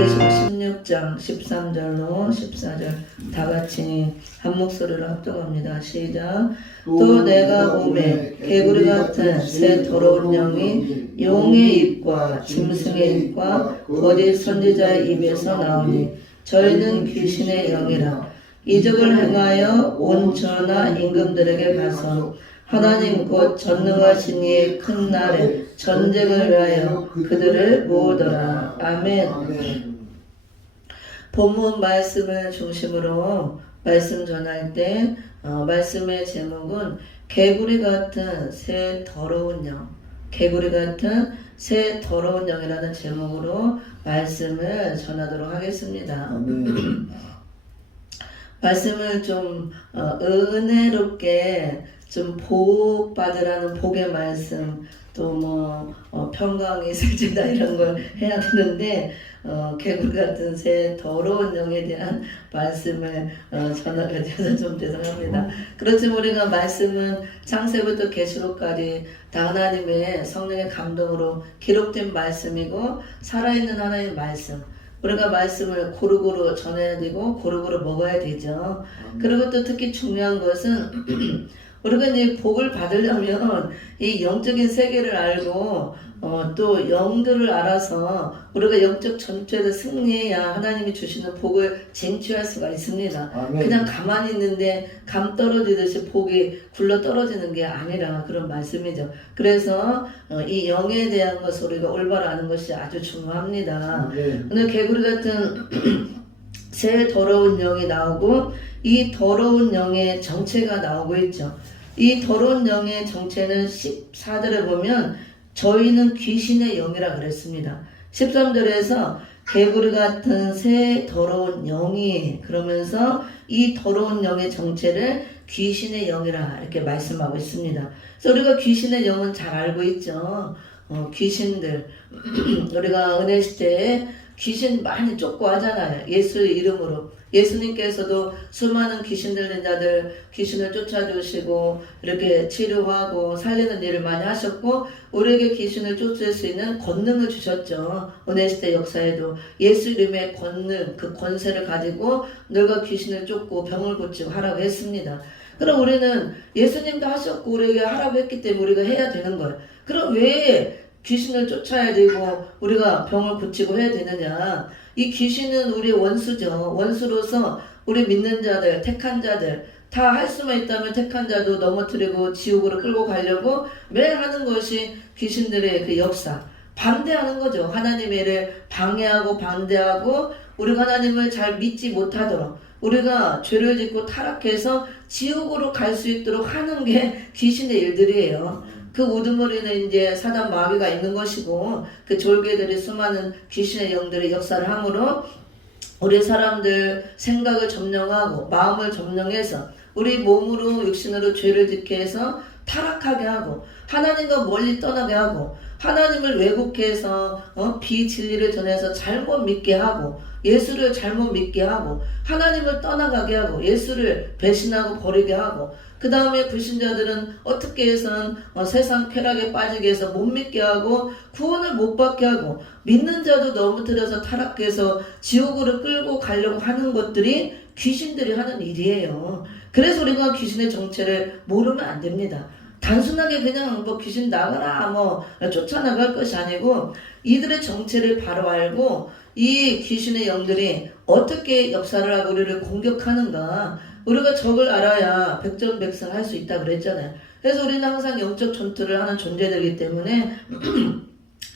요한계시록 16장 13절로 14절 다 같이 한 목소리로 합독합니다. 시작. 또 내가 보매 개구리 같은 새 더러운 영이 용의 입과 짐승의 입과 거짓 선지자의 입에서 나오니 저희는 귀신의 영이라. 이적을 행하여 온 천하 임금들에게 가서 하나님 곧 전능하신 이의 큰 날에 전쟁을 위하여 그들을 모으더라. 아멘. 본문 말씀을 중심으로 말씀 전할 때 말씀의 제목은 개구리 같은 새 더러운 영, 개구리 같은 새 더러운 영이라는 제목으로 말씀을 전하도록 하겠습니다. 말씀을 좀 은혜롭게 좀 복받으라는 복의 말씀, 또 평강이 있을지다 이런 걸 해야 되는데 개구리 같은 새 더러운 영에 대한 말씀을 전하게 되어서 좀 죄송합니다. 그렇지만 우리가 말씀은 창세부터 계시록까지 다 하나님의 성령의 감동으로 기록된 말씀이고 살아있는 하나님의 말씀, 우리가 말씀을 고루고루 전해야 되고 고루고루 먹어야 되죠. 그리고 또 특히 중요한 것은 우리가 이제 복을 받으려면 이 영적인 세계를 알고 또 영들을 알아서 우리가 영적 전투에서 승리해야 하나님이 주시는 복을 쟁취할 수가 있습니다. 아멘. 그냥 가만히 있는데 감 떨어지듯이 복이 굴러 떨어지는 게 아니라 그런 말씀이죠. 그래서 이 영에 대한 것을 우리가 올바로 아는 것이 아주 중요합니다. 오늘 개구리 같은 새 더러운 영이 나오고 이 더러운 영의 정체가 나오고 있죠. 이 더러운 영의 정체는 14절에 보면 저희는 귀신의 영이라 그랬습니다. 13절에서 개구리 같은 새 더러운 영이 그러면서 이 더러운 영의 정체를 귀신의 영이라 이렇게 말씀하고 있습니다. 그래서 우리가 귀신의 영은 잘 알고 있죠. 귀신들 우리가 은혜 시대에 귀신 많이 쫓고 하잖아요. 예수의 이름으로. 예수님께서도 수많은 귀신 들린 자들 귀신을 쫓아주시고 이렇게 치료하고 살리는 일을 많이 하셨고 우리에게 귀신을 쫓을 수 있는 권능을 주셨죠. 은혜 시대 역사에도 예수 이름의 권능, 그 권세를 가지고 너가 귀신을 쫓고 병을 고치고 하라고 했습니다. 그럼 우리는 예수님도 하셨고 우리에게 하라고 했기 때문에 우리가 해야 되는 거예요. 그럼 왜 귀신을 쫓아야 되고 우리가 병을 고치고 해야 되느냐? 이 귀신은 우리 원수죠. 원수로서 우리 믿는 자들, 택한 자들 다 할 수만 있다면 택한 자도 넘어뜨리고 지옥으로 끌고 가려고 매일 하는 것이 귀신들의 그 역사. 반대하는 거죠. 하나님의 일을 방해하고 반대하고 우리가 하나님을 잘 믿지 못하도록 우리가 죄를 짓고 타락해서 지옥으로 갈 수 있도록 하는 게 귀신의 일들이에요. 그 우두머리는 이제 사단 마귀가 있는 것이고 그 졸개들이 수많은 귀신의 영들의 역사를 하므로 우리 사람들 생각을 점령하고 마음을 점령해서 우리 몸으로 육신으로 죄를 짓게 해서 타락하게 하고 하나님과 멀리 떠나게 하고 하나님을 왜곡해서 비진리를 전해서 잘못 믿게 하고 예수를 잘못 믿게 하고 하나님을 떠나가게 하고 예수를 배신하고 버리게 하고 그 다음에 불신자들은 어떻게 해서는 세상 쾌락에 빠지게 해서 못 믿게 하고 구원을 못 받게 하고 믿는 자도 넘어뜨려서 타락해서 지옥으로 끌고 가려고 하는 것들이 귀신들이 하는 일이에요. 그래서 우리가 귀신의 정체를 모르면 안 됩니다. 단순하게 그냥 귀신 나가라 쫓아나갈 것이 아니고 이들의 정체를 바로 알고 이 귀신의 영들이 어떻게 역사를 하고 우리를 공격하는가 우리가 적을 알아야 백전백승 할 수 있다 그랬잖아요. 그래서 우리는 항상 영적 전투를 하는 존재들이기 때문에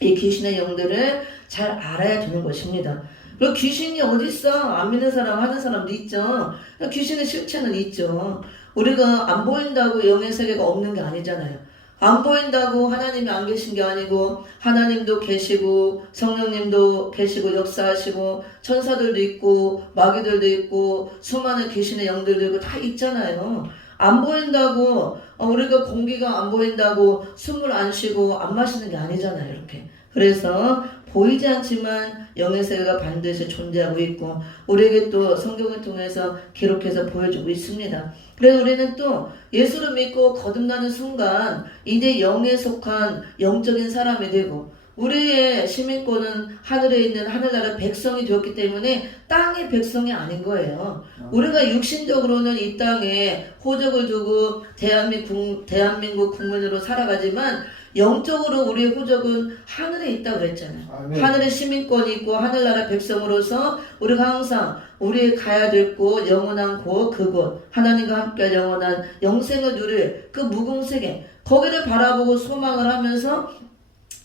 이 귀신의 영들을 잘 알아야 되는 것입니다. 그리고 귀신이 어디 있어? 안 믿는 사람 하는 사람도 있죠. 귀신의 실체는 있죠. 우리가 안 보인다고 영의 세계가 없는 게 아니잖아요. 안 보인다고 하나님이 안 계신 게 아니고 하나님도 계시고 성령님도 계시고 역사하시고 천사들도 있고 마귀들도 있고 수많은 귀신의 영들도 있고 다 있잖아요. 안 보인다고 우리가 공기가 안 보인다고 숨을 안 쉬고 안 마시는 게 아니잖아요. 이렇게. 그래서 보이지 않지만 영의 세계가 반드시 존재하고 있고 우리에게 또 성경을 통해서 기록해서 보여주고 있습니다. 그래서 우리는 또 예수를 믿고 거듭나는 순간 이제 영에 속한 영적인 사람이 되고 우리의 시민권은 하늘에 있는 하늘나라 백성이 되었기 때문에 땅의 백성이 아닌 거예요. 우리가 육신적으로는 이 땅에 호적을 두고 대한민국 국민으로 살아가지만 영적으로 우리의 호적은 하늘에 있다고 그랬잖아요. 아멘. 하늘에 시민권이 있고 하늘나라 백성으로서 우리가 항상 우리 가야 될 곳, 영원한 곳, 그곳, 하나님과 함께 영원한 영생을 누릴 그 무궁세계, 거기를 바라보고 소망을 하면서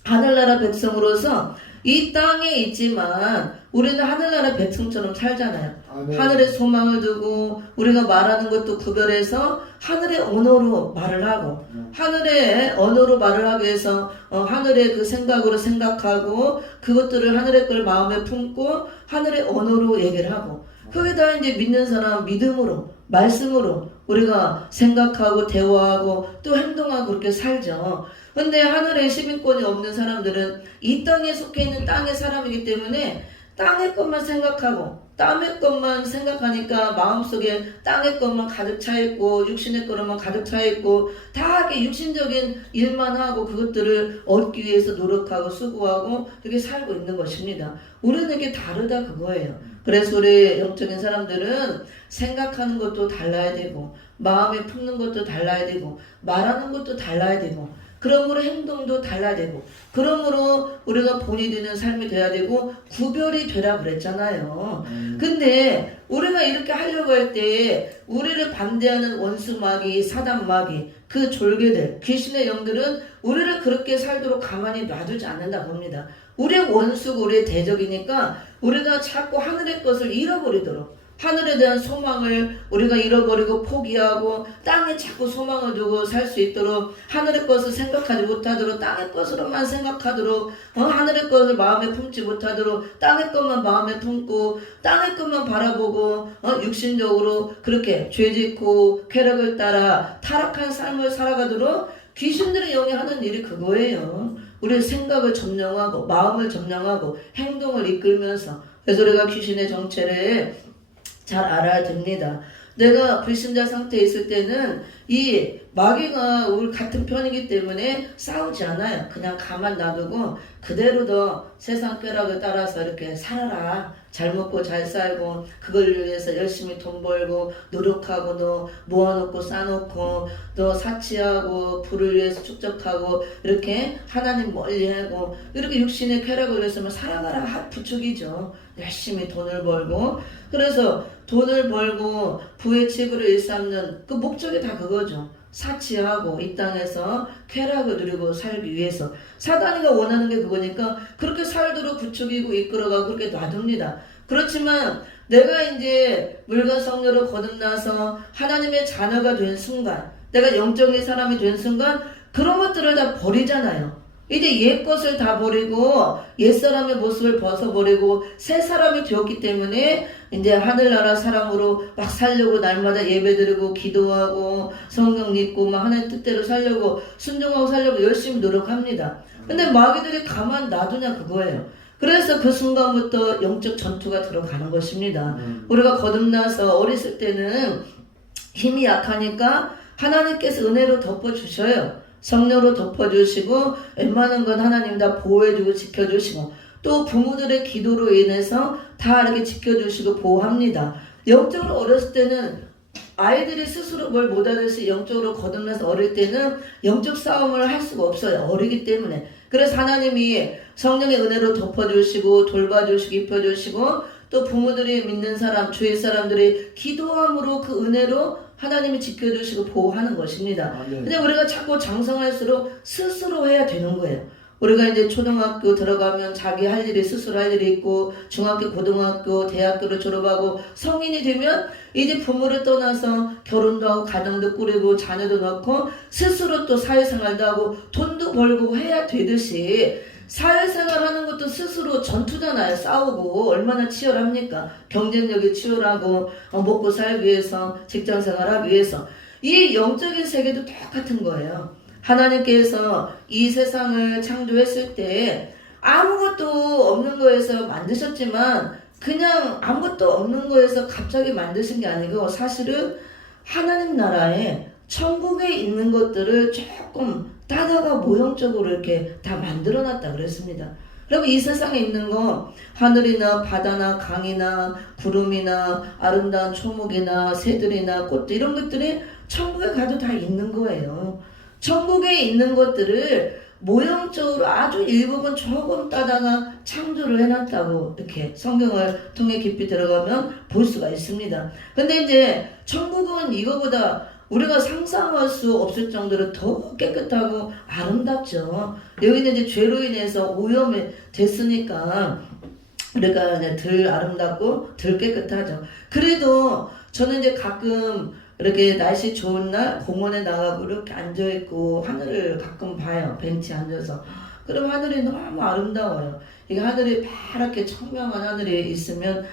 하늘나라 백성으로서 이 땅에 있지만 우리는 하늘나라 백성처럼 살잖아요. 아멘. 하늘에 소망을 두고 우리가 말하는 것도 구별해서 하늘의 언어로 말을 하고 하늘의 언어로 말을 하기 위해서 하늘의 그 생각으로 생각하고 그것들을 하늘의 걸 마음에 품고 하늘의 언어로 얘기를 하고 거기다 이제 믿는 사람 믿음으로 말씀으로 우리가 생각하고 대화하고 또 행동하고 그렇게 살죠. 근데 하늘에 시민권이 없는 사람들은 이 땅에 속해 있는 땅의 사람이기 때문에 땅의 것만 생각하고 땅의 것만 생각하니까 마음속에 땅의 것만 가득 차 있고 육신의 것만 가득 차 있고 다 이렇게 육신적인 일만 하고 그것들을 얻기 위해서 노력하고 수고하고 그렇게 살고 있는 것입니다. 우리는 이게 다르다 그거예요. 그래서 우리 영적인 사람들은 생각하는 것도 달라야 되고 마음에 품는 것도 달라야 되고 말하는 것도 달라야 되고 그러므로 행동도 달라야 되고 그러므로 우리가 본이 되는 삶이 돼야 되고 구별이 되라 그랬잖아요. 근데 우리가 이렇게 하려고 할 때 우리를 반대하는 원수 마귀, 사단 마귀, 그 졸개들, 귀신의 영들은 우리를 그렇게 살도록 가만히 놔두지 않는다 봅니다. 우리의 원수고 우리의 대적이니까 우리가 자꾸 하늘의 것을 잃어버리도록 하늘에 대한 소망을 우리가 잃어버리고 포기하고 땅에 자꾸 소망을 두고 살 수 있도록 하늘의 것을 생각하지 못하도록 땅의 것으로만 생각하도록 하늘의 것을 마음에 품지 못하도록 땅의 것만 마음에 품고 땅의 것만 바라보고 육신적으로 그렇게 죄짓고 쾌락을 따라 타락한 삶을 살아가도록 귀신들의 영이 하는 일이 그거예요. 우리의 생각을 점령하고 마음을 점령하고 행동을 이끌면서 그래서 우리가 귀신의 정체를 잘 알아야 됩니다. 내가 불신자 상태에 있을 때는 이 마귀가 우리 같은 편이기 때문에 싸우지 않아요. 그냥 가만 놔두고 그대로 더 세상 쾌락을 따라서 이렇게 살아라. 잘 먹고 잘 살고 그걸 위해서 열심히 돈 벌고 노력하고 너 모아놓고 쌓아놓고 너 사치하고 부를 위해서 축적하고 이렇게 하나님 멀리하고 이렇게 육신의 쾌락을 위해서만 살아가라 부축이죠. 열심히 돈을 벌고 그래서 돈을 벌고 부의 치부를 일삼는 그 목적이 다 그거죠. 사치하고 이 땅에서 쾌락을 누리고 살기 위해서 사단이가 원하는 게 그거니까 그렇게 살도록 부추기고 이끌어가고 그렇게 놔둡니다. 그렇지만 내가 이제 물과 성령으로 거듭나서 하나님의 자녀가 된 순간 내가 영적인 사람이 된 순간 그런 것들을 다 버리잖아요. 이제 옛 것을 다 버리고 옛사람의 모습을 벗어버리고 새 사람이 되었기 때문에 이제 하늘나라 사람으로 막 살려고 날마다 예배드리고 기도하고 성경 읽고 막 하나님 뜻대로 살려고 순종하고 살려고 열심히 노력합니다. 근데 마귀들이 가만 놔두냐 그거예요. 그래서 그 순간부터 영적 전투가 들어가는 것입니다. 우리가 거듭나서 어렸을 때는 힘이 약하니까 하나님께서 은혜로 덮어주셔요. 성령으로 덮어주시고 웬만한 건 하나님 다 보호해주고 지켜주시고 또 부모들의 기도로 인해서 다 이렇게 지켜주시고 보호합니다. 영적으로 어렸을 때는 아이들이 스스로 뭘 못하듯이 영적으로 거듭나서 어릴 때는 영적 싸움을 할 수가 없어요. 어리기 때문에. 그래서 하나님이 성령의 은혜로 덮어주시고 돌봐주시고 입혀주시고 또 부모들이 믿는 사람 주위 사람들이 기도함으로 그 은혜로 하나님이 지켜주시고 보호하는 것입니다. 근데 우리가 자꾸 장성할수록 스스로 해야 되는 거예요. 우리가 이제 초등학교 들어가면 자기 할 일이 스스로 할 일이 있고 중학교, 고등학교, 대학교를 졸업하고 성인이 되면 이제 부모를 떠나서 결혼도 하고 가정도 꾸리고 자녀도 낳고 스스로 또 사회생활도 하고 돈도 벌고 해야 되듯이 사회생활 하는 것도 스스로 전투잖아요. 싸우고 얼마나 치열합니까? 경쟁력이 치열하고 먹고 살기 위해서 직장생활 하기 위해서 이 영적인 세계도 똑같은 거예요. 하나님께서 이 세상을 창조했을 때 아무것도 없는 거에서 만드셨지만 그냥 아무것도 없는 거에서 갑자기 만드신 게 아니고 사실은 하나님 나라에 천국에 있는 것들을 조금 따다가 모형적으로 이렇게 다 만들어놨다 그랬습니다. 그리고 이 세상에 있는 거 하늘이나 바다나 강이나 구름이나 아름다운 초목이나 새들이나 꽃들 이런 것들이 천국에 가도 다 있는 거예요. 천국에 있는 것들을 모형적으로 아주 일부분 조금 따다가 창조를 해놨다고 이렇게 성경을 통해 깊이 들어가면 볼 수가 있습니다. 근데 이제 천국은 이거보다 우리가 상상할 수 없을 정도로 더 깨끗하고 아름답죠. 여기는 이제 죄로 인해서 오염이 됐으니까 우리가 이제 덜 아름답고 덜 깨끗하죠. 그래도 저는 이제 가끔 이렇게 날씨 좋은 날 공원에 나가고 이렇게 앉아있고 하늘을 가끔 봐요. 벤치에 앉아서. 그럼 하늘이 너무 아름다워요. 이게 하늘이 파랗게 청명한 하늘이 있으면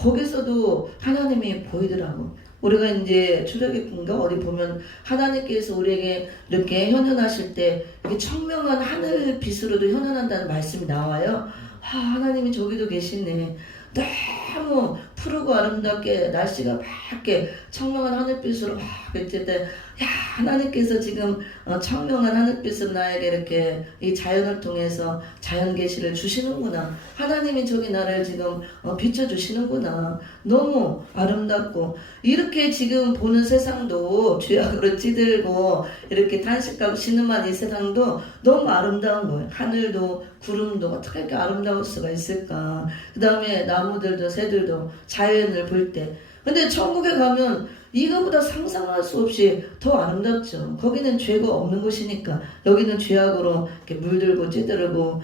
거기서도 하나님이 보이더라고. 우리가 이제 출애굽기인가 어디 보면 하나님께서 우리에게 이렇게 현현하실 때 이렇게 청명한 하늘빛으로도 현현한다는 말씀이 나와요. 하나님이 저기도 계시네. 너무 푸르고 아름답게 날씨가 맑게 청명한 하늘빛으로 막 있을 때, 야, 하나님께서 지금 청명한 하늘빛으로 나에게 이렇게 이 자연을 통해서 자연 계시를 주시는구나. 하나님이 저기 나를 지금 비춰주시는구나. 너무 아름답고, 이렇게 지금 보는 세상도 죄악으로 찌들고 이렇게 탄식하고 신음한 이 세상도 너무 아름다운 거예요. 하늘도 구름도 어떻게 이렇게 아름다울 수가 있을까. 그 다음에 나무들도 새들도 자연을 볼 때. 근데 천국에 가면 이거보다 상상할 수 없이 더 아름답죠. 거기는 죄가 없는 곳이니까. 여기는 죄악으로 이렇게 물들고 찌들고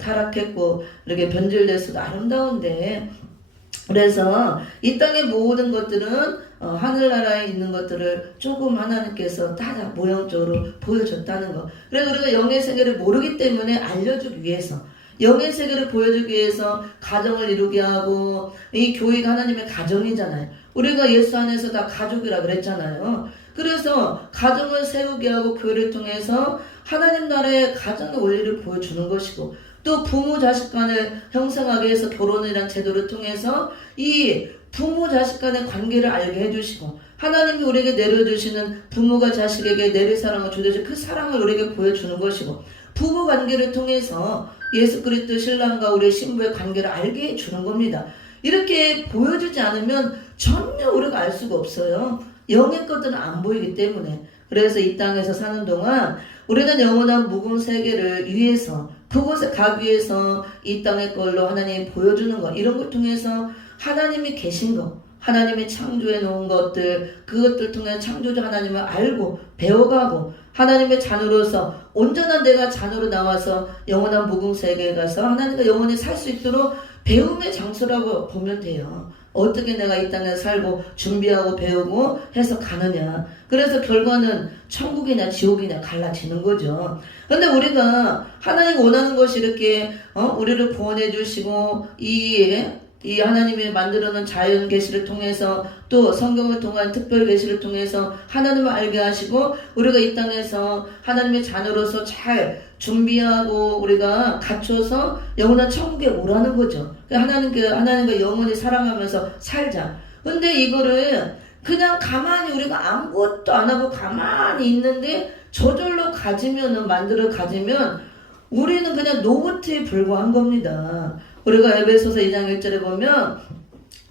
타락했고 이렇게 변질돼서도 아름다운데, 그래서 이 땅의 모든 것들은 하늘나라에 있는 것들을 조금 하나님께서 다 모형적으로 보여줬다는 거. 그래서 우리가 영의 세계를 모르기 때문에 알려주기 위해서, 영의 세계를 보여주기 위해서 가정을 이루게 하고, 이 교회가 하나님의 가정이잖아요. 우리가 예수 안에서 다 가족이라 그랬잖아요. 그래서 가정을 세우게 하고 교회를 통해서 하나님 나라의 가정의 원리를 보여주는 것이고, 또 부모 자식 간을 형성하게 해서 결혼이란 제도를 통해서 이 부모 자식 간의 관계를 알게 해주시고, 하나님이 우리에게 내려주시는 부모가 자식에게 내릴 사랑을 주듯이 그 사랑을 우리에게 보여주는 것이고, 부부 관계를 통해서 예수 그리스도 신랑과 우리의 신부의 관계를 알게 해주는 겁니다. 이렇게 보여주지 않으면 전혀 우리가 알 수가 없어요. 영의 것들은 안 보이기 때문에. 그래서 이 땅에서 사는 동안 우리는 영원한 묵은 세계를 위해서, 그곳에 가기 위해서 이 땅의 걸로 하나님이 보여주는 것, 이런 걸 통해서 하나님이 계신 것, 하나님이 창조해 놓은 것들, 그것들 통해 창조주 하나님을 알고 배워가고, 하나님의 자녀로서 온전한 내가 자녀로 나와서 영원한 묵은 세계에 가서 하나님과 영원히 살 수 있도록 배움의 장소라고 보면 돼요. 어떻게 내가 이 땅에 살고 준비하고 배우고 해서 가느냐. 그래서 결과는 천국이냐 지옥이냐 갈라지는 거죠. 근데 우리가 하나님 원하는 것이 이렇게 우리를 구원해 주시고 이 하나님이 만들어 놓은 자연 계시를 통해서, 또 성경을 통한 특별 계시를 통해서 하나님을 알게 하시고, 우리가 이 땅에서 하나님의 자녀로서 잘 준비하고 우리가 갖춰서 영원한 천국에 오라는 거죠. 하나님과 영원히 사랑하면서 살자. 근데 이거를 그냥 가만히 우리가 아무것도 안 하고 가만히 있는데 저절로 만들어 가지면 우리는 그냥 노트에 불과한 겁니다. 우리가 에베소서 2장 1절에 보면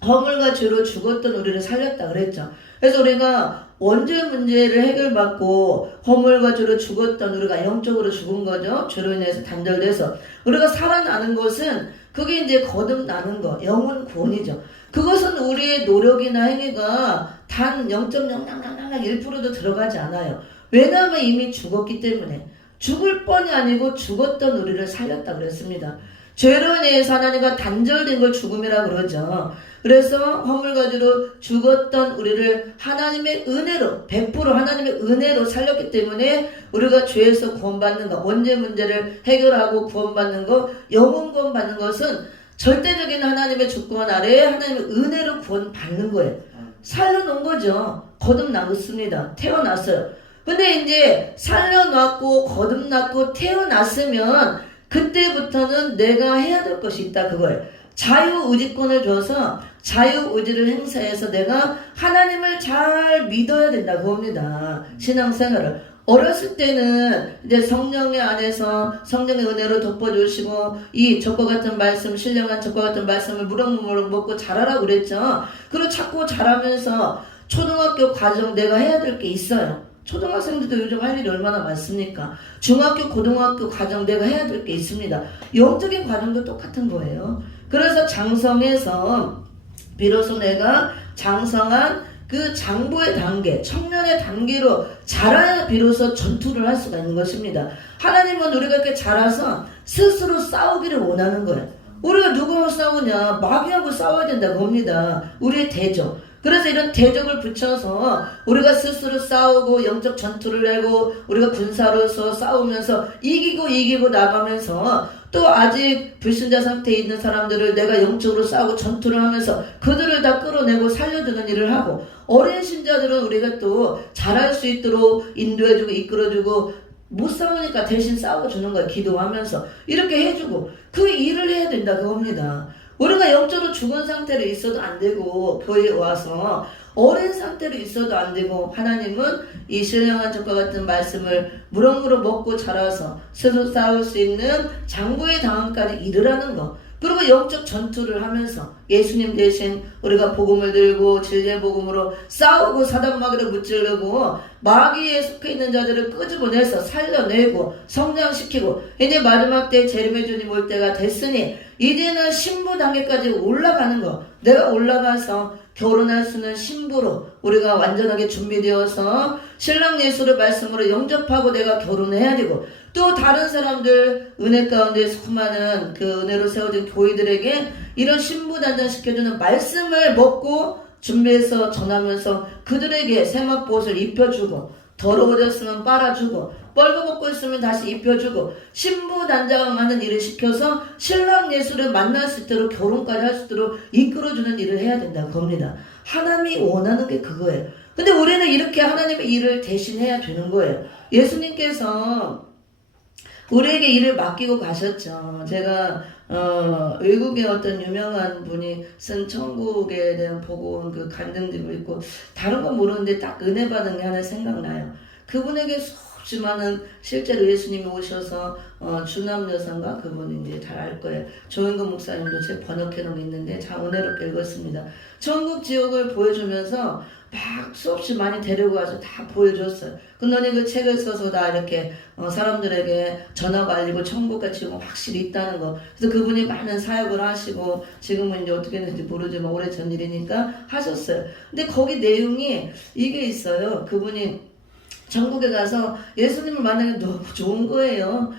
허물과 죄로 죽었던 우리를 살렸다 그랬죠. 그래서 우리가 원죄 문제를 해결받고 허물과 죄로 죽었던 우리가 영적으로 죽은 거죠. 죄로 인해서 단절돼서 우리가 살아나는 것은 그게 이제 거듭나는 거, 영혼 구원이죠. 그것은 우리의 노력이나 행위가 단 0.001%도 들어가지 않아요. 왜냐하면 이미 죽었기 때문에. 죽을 뻔이 아니고 죽었던 우리를 살렸다 그랬습니다. 죄로 인해서 하나님과 단절된 걸 죽음이라고 그러죠. 그래서 허물과 죄로 죽었던 우리를 하나님의 은혜로 100% 하나님의 은혜로 살렸기 때문에 우리가 죄에서 구원받는 것, 원죄 문제를 해결하고 구원받는 것, 영혼 구원받는 것은 절대적인 하나님의 주권 아래에 하나님의 은혜로 구원받는 거예요. 살려놓은 거죠. 거듭났습니다. 태어났어요. 근데 이제 살려놨고 거듭났고 태어났으면 그때부터는 내가 해야 될 것이 있다 그거예요. 자유의지권을 줘서 자유의지를 행사해서 내가 하나님을 잘 믿어야 된다 그겁니다. 신앙생활을 어렸을 때는 이제 성령의 안에서 성령의 은혜로 덮어주시고 이 적과 같은 말씀, 신령한 적과 같은 말씀을 무럭무럭 먹고 자라라고 그랬죠. 그리고 자꾸 자라면서 초등학교 과정 내가 해야 될 게 있어요. 초등학생들도 요즘 할 일이 얼마나 많습니까? 중학교, 고등학교 과정 내가 해야 될 게 있습니다. 영적인 과정도 똑같은 거예요. 그래서 장성해서 비로소 내가 장성한 그 장부의 단계, 청년의 단계로 자라야 비로소 전투를 할 수가 있는 것입니다. 하나님은 우리가 이렇게 자라서 스스로 싸우기를 원하는 거예요. 우리가 누구하고 싸우냐? 마귀하고 싸워야 된다고 합니다. 우리의 대적. 그래서 이런 대적을 붙여서 우리가 스스로 싸우고 영적 전투를 하고 우리가 군사로서 싸우면서 이기고 나가면서 또 아직 불신자 상태에 있는 사람들을 내가 영적으로 싸우고 전투를 하면서 그들을 다 끌어내고 살려주는 일을 하고, 어린 신자들은 우리가 또 잘할 수 있도록 인도해주고 이끌어주고, 못 싸우니까 대신 싸워주는 거야. 기도하면서 이렇게 해주고 그 일을 해야 된다고 합니다. 우리가 영적으로 죽은 상태로 있어도 안 되고, 교회에 와서 어린 상태로 있어도 안 되고, 하나님은 이 신령한 적과 같은 말씀을 무럭무럭 먹고 자라서 스스로 싸울 수 있는 장부의 당함까지 이르라는 것. 그리고 영적 전투를 하면서 예수님 대신 우리가 복음을 들고 진리의 복음으로 싸우고 사단마귀를 무찌르고 마귀에 속해 있는 자들을 끄집어내서 살려내고 성장시키고, 이제 마지막 때 재림의 주님 올 때가 됐으니 이제는 신부 단계까지 올라가는 거. 내가 올라가서 결혼할 수 있는 신부로 우리가 완전하게 준비되어서 신랑 예수를 말씀으로 영접하고 내가 결혼해야 되고, 또 다른 사람들 은혜 가운데 수많은 그 은혜로 세워진 교회들에게 이런 신부 단장시켜주는 말씀을 먹고 준비해서 전하면서 그들에게 세마포옷을 입혀주고, 더러워졌으면 빨아주고, 뻘거벗고 있으면 다시 입혀주고, 신부 단장하는 일을 시켜서 신랑 예수를 만날 수 있도록 결혼까지 할 수 있도록 이끌어주는 일을 해야 된다고 합니다. 하나님이 원하는 게 그거예요. 근데 우리는 이렇게 하나님의 일을 대신해야 되는 거예요. 예수님께서 우리에게 일을 맡기고 가셨죠. 제가 외국의 어떤 유명한 분이 쓴 천국에 대한 복음 그 간증집을 읽고 다른 건 모르는데 딱 은혜 받은 게 하나 생각나요. 그분에게 수없이 많은, 실제로 예수님이 오셔서 주남 여사인가 그분이 이제 잘 알 거예요. 조영근 목사님도 제 번역해 놓은 게 있는데 참 은혜롭게 읽었습니다. 천국 지옥을 보여주면서 막 수없이 많이 데리고 가서 다 보여줬어요. 그 너네 그 책을 써서 다 이렇게 사람들에게 전하고 알리고 천국과 지옥은 확실히 있다는 거. 그래서 그분이 많은 사역을 하시고 지금은 이제 어떻게 됐는지 모르지만 오래전 일이니까 하셨어요. 근데 거기 내용이 이게 있어요. 그분이 천국에 가서 예수님을 만나기 너무 좋은 거예요.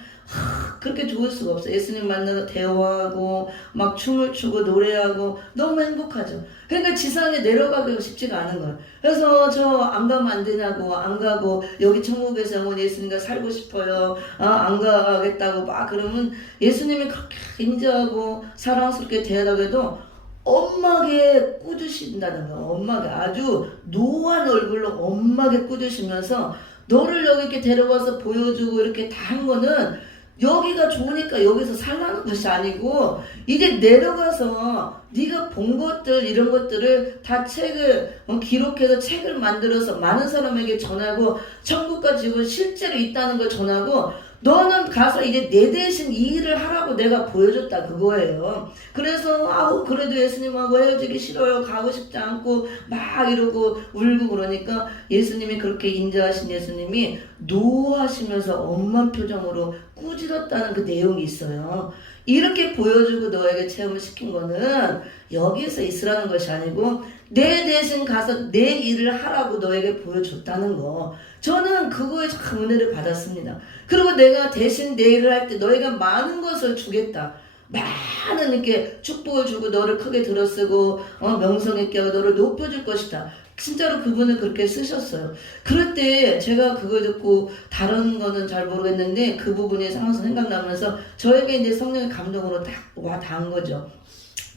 그렇게 좋을 수가 없어요. 예수님 만나서 대화하고 막 춤을 추고 노래하고 너무 행복하죠. 그러니까 지상에 내려가기가 쉽지가 않은 거예요. 그래서 저 안 가면 안 되냐고, 안 가고 여기 천국에서 영원히 예수님과 살고 싶어요. 안 가겠다고 막 그러면 예수님이 그렇게 인자하고 사랑스럽게 대하다고 해도 엄하게 꾸짖으신다는 거예요. 엄하게, 아주 노한 얼굴로 엄하게 꾸짖으시면서 너를 여기 이렇게 데려와서 보여주고 이렇게 다 한 거는 여기가 좋으니까 여기서 살라는 것이 아니고, 이제 내려가서 네가 본 것들 이런 것들을 다 책을 기록해서 책을 만들어서 많은 사람에게 전하고 천국과 지옥은 실제로 있다는 걸 전하고, 너는 가서 이제 내 대신 이 일을 하라고 내가 보여줬다 그거예요. 그래서 그래도 예수님하고 헤어지기 싫어요, 가고 싶지 않고 막 이러고 울고 그러니까 예수님이 그렇게 인자하신 예수님이 노하시면서 엄만 표정으로 꾸짖었다는 그 내용이 있어요. 이렇게 보여주고 너에게 체험을 시킨 거는 여기에서 있으라는 것이 아니고 내 대신 가서 내 일을 하라고 너에게 보여줬다는 거. 저는 그거에 참 은혜를 받았습니다. 그리고 내가 대신 내 일을 할 때 너희가 많은 것을 주겠다. 많은 이렇게 축복을 주고 너를 크게 들어쓰고 명성 있게 하고 너를 높여줄 것이다. 진짜로 그분은 그렇게 쓰셨어요. 그럴 때 제가 그걸 듣고 다른 거는 잘 모르겠는데 그 부분이 항상 생각나면서 저에게 이제 성령의 감동으로 딱 와 닿은 거죠.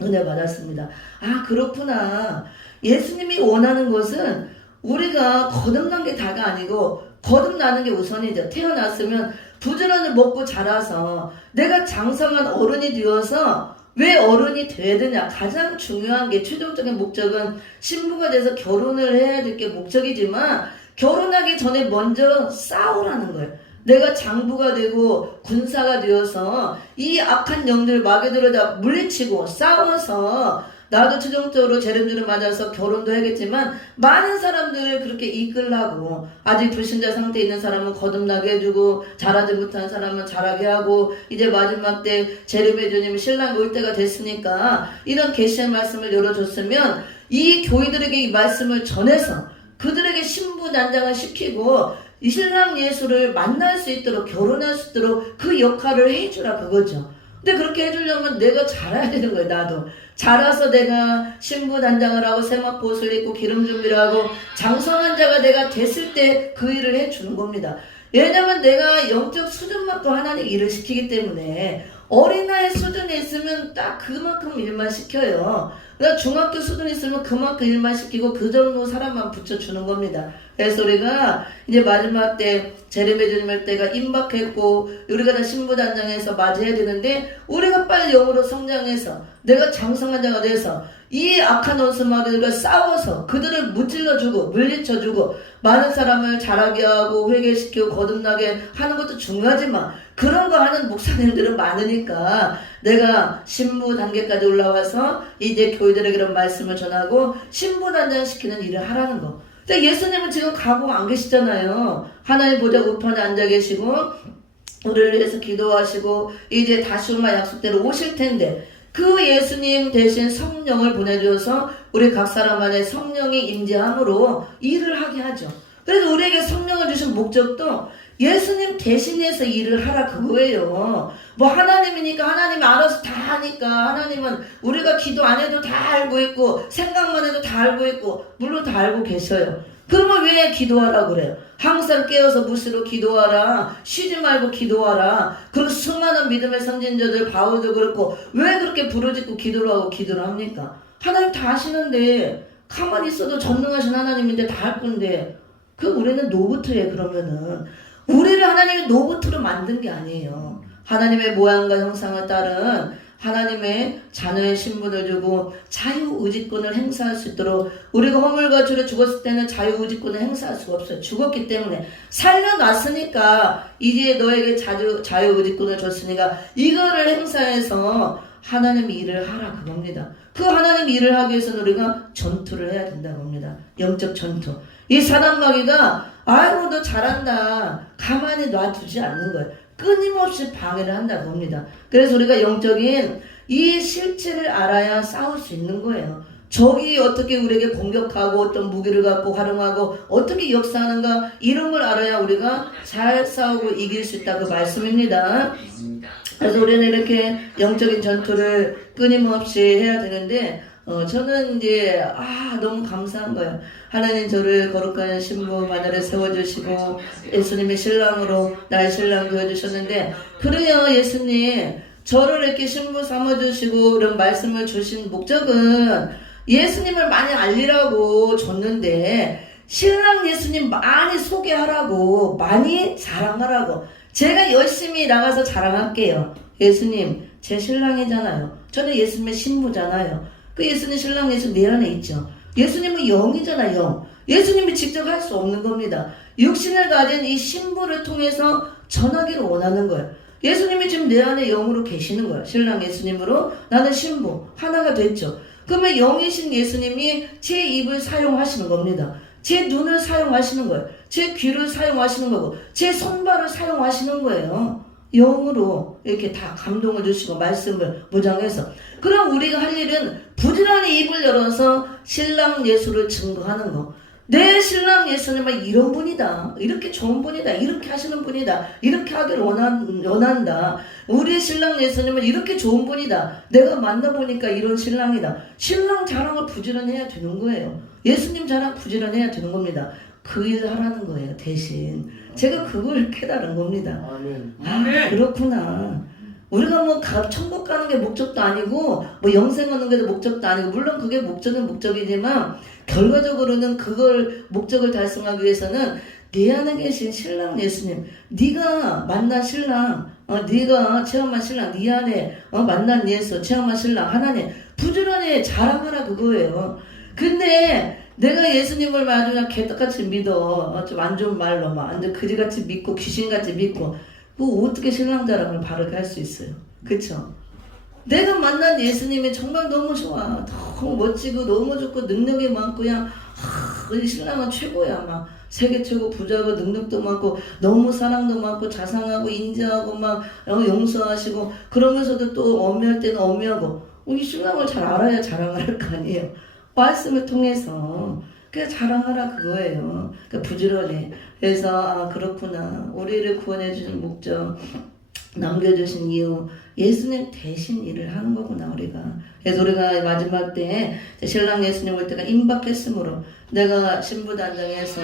은혜 받았습니다. 그렇구나. 예수님이 원하는 것은 우리가 거듭난 게 다가 아니고 거듭나는 게 우선이죠. 태어났으면 부지런히 먹고 자라서 내가 장성한 어른이 되어서, 왜 어른이 돼야 되냐? 가장 중요한 게 최종적인 목적은 신부가 돼서 결혼을 해야 될 게 목적이지만 결혼하기 전에 먼저 싸우라는 거예요. 내가 장부가 되고 군사가 되어서 이 악한 영들 마귀들을 다 물리치고 싸워서 나도 최종적으로 재림주를 맞아서 결혼도 해야겠지만 많은 사람들을 그렇게 이끌라고, 아직 불신자 상태에 있는 사람은 거듭나게 해주고 자라지 못한 사람은 자라게 하고, 이제 마지막 때 재림의 주님 신랑이 올 때가 됐으니까 이런 계시의 말씀을 열어줬으면 이 교회들에게 이 말씀을 전해서 그들에게 신부난장을 시키고 이 신랑 예수를 만날 수 있도록, 결혼할 수 있도록 그 역할을 해주라, 그거죠. 근데 그렇게 해주려면 내가 자라야 되는 거예요. 나도 자라서 내가 신부단장을 하고 세마포 옷을 입고 기름 준비를 하고 장성한 자가 내가 됐을 때 그 일을 해주는 겁니다. 왜냐면 내가 영적 수준만큼 하나님 일을 시키기 때문에 어린아이 수준에 있으면 딱 그만큼 일만 시켜요. 그러니까 중학교 수준에 있으면 그만큼 일만 시키고 그 정도 사람만 붙여주는 겁니다. 그래서 우리가 이제 마지막 때 재림의 주님 할 때가 임박했고 우리가 다 신부단장에서 맞이해야 되는데, 우리가 빨리 영으로 성장해서 내가 장성한 자가 돼서 이 악한 원수마귀들과 싸워서 그들을 무찔러주고 물리쳐주고 많은 사람을 자라게 하고 회개시키고 거듭나게 하는 것도 중요하지만, 그런 거 하는 목사님들은 많으니까 내가 신부 단계까지 올라와서 이제 교회들에게 이런 말씀을 전하고 신부단장 시키는 일을 하라는 거. 근데 예수님은 지금 가고 안 계시잖아요. 하나님 보좌 우편에 앉아 계시고 우리를 위해서 기도하시고 이제 다시 오마 약속대로 오실 텐데, 그 예수님 대신 성령을 보내주어서 우리 각 사람 안에 성령이 임재함으로 일을 하게 하죠. 그래서 우리에게 성령을 주신 목적도 예수님 대신해서 일을 하라, 그거예요. 뭐 하나님이니까 하나님이 알아서 다 하니까, 하나님은 우리가 기도 안 해도 다 알고 있고 생각만 해도 다 알고 있고 물론 다 알고 계셔요. 그러면 왜 기도하라 그래요? 항상 깨어서 무시로 기도하라, 쉬지 말고 기도하라. 그리고 수많은 믿음의 선진자들 바울도 그렇고 왜 그렇게 부르짖고 기도를 하고 기도를 합니까? 하나님 다 아시는데, 가만히 있어도 전능하신 하나님인데 다 할 건데, 그 우리는 노부트에, 그러면은 우리를 하나님이 노부트로 만든 게 아니에요. 하나님의 모양과 형상을 따른 하나님의 자녀의 신분을 주고 자유의지권을 행사할 수 있도록, 우리가 허물과 죄로 죽었을 때는 자유의지권을 행사할 수가 없어요. 죽었기 때문에. 살려놨으니까 이제 너에게 자유의지권을 줬으니까 이거를 행사해서 하나님 일을 하라, 그겁니다. 그 하나님 일을 하기 위해서는 우리가 전투를 해야 된다고 합니다. 영적 전투. 이 사단마귀가 아이고 너 잘한다 가만히 놔두지 않는 거예요. 끊임없이 방해를 한다고 합니다. 그래서 우리가 영적인 이 실체를 알아야 싸울 수 있는 거예요. 적이 어떻게 우리에게 공격하고 어떤 무기를 갖고 활용하고 어떻게 역사하는가, 이런 걸 알아야 우리가 잘 싸우고 이길 수 있다, 그 말씀입니다. 그래서 우리는 이렇게 영적인 전투를 끊임없이 해야 되는데, 저는 이제 너무 감사한 거예요. 하나님 저를 거룩한 신부 마녀를 세워주시고 예수님의 신랑으로 나의 신랑 되어주셨는데, 그래요 예수님 저를 이렇게 신부 삼아주시고 이런 말씀을 주신 목적은 예수님을 많이 알리라고 줬는데, 신랑 예수님 많이 소개하라고, 많이 자랑하라고. 제가 열심히 나가서 자랑할게요. 예수님 제 신랑이잖아요. 저는 예수님의 신부잖아요. 그 예수님 신랑 예수 내 안에 있죠. 예수님은 영이잖아요. 영. 예수님이 직접 할 수 없는 겁니다. 육신을 가진 이 신부를 통해서 전하기를 원하는 거예요. 예수님이 지금 내 안에 영으로 계시는 거예요. 신랑 예수님으로 나는 신부 하나가 됐죠. 그러면 영이신 예수님이 제 입을 사용하시는 겁니다. 제 눈을 사용하시는 거예요. 제 귀를 사용하시는 거고 제 손발을 사용하시는 거예요. 영으로 이렇게 다 감동을 주시고 말씀을 무장해서. 그럼 우리가 할 일은 부지런히 입을 열어서 신랑 예수를 증거하는 거. 내 신랑 예수님은 이런 분이다, 이렇게 좋은 분이다, 이렇게 하시는 분이다, 이렇게 하기를 원한다. 우리의 신랑 예수님은 이렇게 좋은 분이다, 내가 만나보니까 이런 신랑이다. 신랑 자랑을 부지런히 해야 되는 거예요. 예수님 자랑 부지런히 해야 되는 겁니다. 그 일을 하라는 거예요. 대신 제가 그걸 깨달은 겁니다. 그렇구나. 우리가 뭐 천국 가는 게 목적도 아니고 뭐 영생 얻는 게 목적도 아니고, 물론 그게 목적은 목적이지만 결과적으로는 그걸 목적을 달성하기 위해서는 내 안에 계신 신랑 예수님, 네가 만난 신랑, 네가 체험한 신랑, 네 안에 만난 예수 체험한 신랑 하나님 부지런히 자랑하라, 그거예요. 근데 내가 예수님을 아주 그냥 개떡같이 믿어. 좀 안 좋은 말로 막 완전 그지같이 믿고 귀신같이 믿고 뭐 어떻게 신랑 자랑을 바르게 할 수 있어요. 그쵸? 내가 만난 예수님이 정말 너무 좋아. 너무 멋지고 너무 좋고 능력이 많고 그냥 우리 신랑은 최고야. 막 세계 최고 부자고 능력도 많고 너무 사랑도 많고 자상하고 인자하고 막 용서하시고 그러면서도 또 엄미할 때는 엄미하고 우리 신랑을 잘 알아야 자랑을 할 거 아니에요. 말씀을 통해서 그냥 자랑하라 그거예요. 그러니까 부지런히. 그래서 아 그렇구나. 우리를 구원해 주신 목적 남겨주신 이유 예수님 대신 일을 하는 거구나 우리가. 그래서 우리가 마지막 때 신랑 예수님 올 때가 임박했으므로 내가 신부단장에서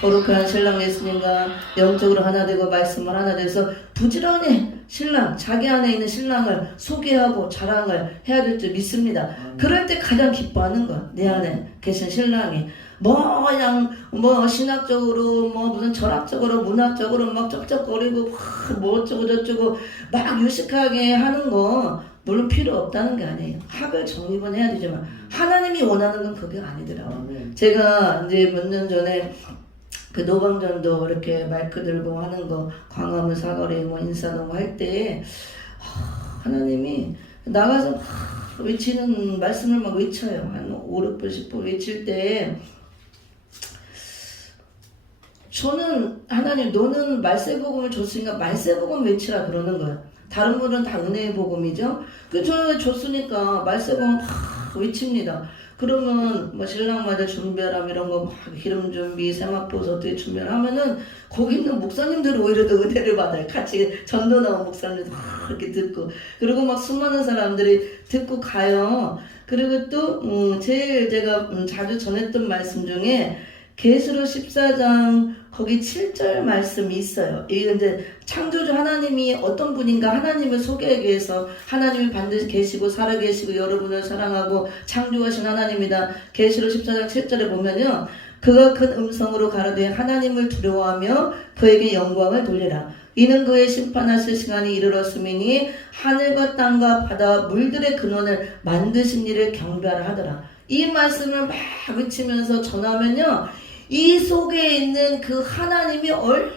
거룩한 신랑 예수님과 영적으로 하나 되고 말씀을 하나 돼서 부지런히 신랑 자기 안에 있는 신랑을 소개하고 자랑을 해야 될 줄 믿습니다. 그럴 때 가장 기뻐하는 거야. 내 안에 계신 신랑이 뭐 그냥 뭐 신학적으로 뭐 무슨 철학적으로 문학적으로 막 쩍쩍거리고 뭐 어쩌고 저쩌고 막 유식하게 하는 거 물론 필요 없다는 게 아니에요. 학을 정립은 해야 되지만 하나님이 원하는 건 그게 아니더라고요. 제가 이제 몇 년 전에 그 노방전도 이렇게 마이크 들고 하는 거 광화문 사거리 뭐 인사동 할 때 하나님이 나가서 외치는 말씀을 막 외쳐요. 한 5, 6분 10분 외칠 때 저는 하나님 너는 말세복음을 줬으니까 말세복음 외치라 그러는 거예요. 다른 분은 다 은혜의 복음이죠. 그 저는 줬으니까 말세복음 외칩니다. 그러면 뭐 신랑마다 준비하라 이런 거 막 기름 준비, 세마포서 어떻게 준비하면은 거기 있는 목사님들이 오히려 더 은혜를 받아요. 같이 전도 나온 목사님들 이렇게 듣고 그리고 막 수많은 사람들이 듣고 가요. 그리고 또 제일 제가 자주 전했던 말씀 중에 계시록 14장 거기 7절 말씀이 있어요. 이게 이제 창조주 하나님이 어떤 분인가 하나님을 소개하기 위해서 하나님이 반드시 계시고 살아계시고 여러분을 사랑하고 창조하신 하나님이다. 계시록 14장 7절에 보면요. 그가 큰 음성으로 가라되 하나님을 두려워하며 그에게 영광을 돌리라. 이는 그의 심판하실 시간이 이르렀음이니 하늘과 땅과 바다와 물들의 근원을 만드신 이를 경배하라 하더라. 이 말씀을 막 외치면서 전하면요. 이 속에 있는 그 하나님이 얼마나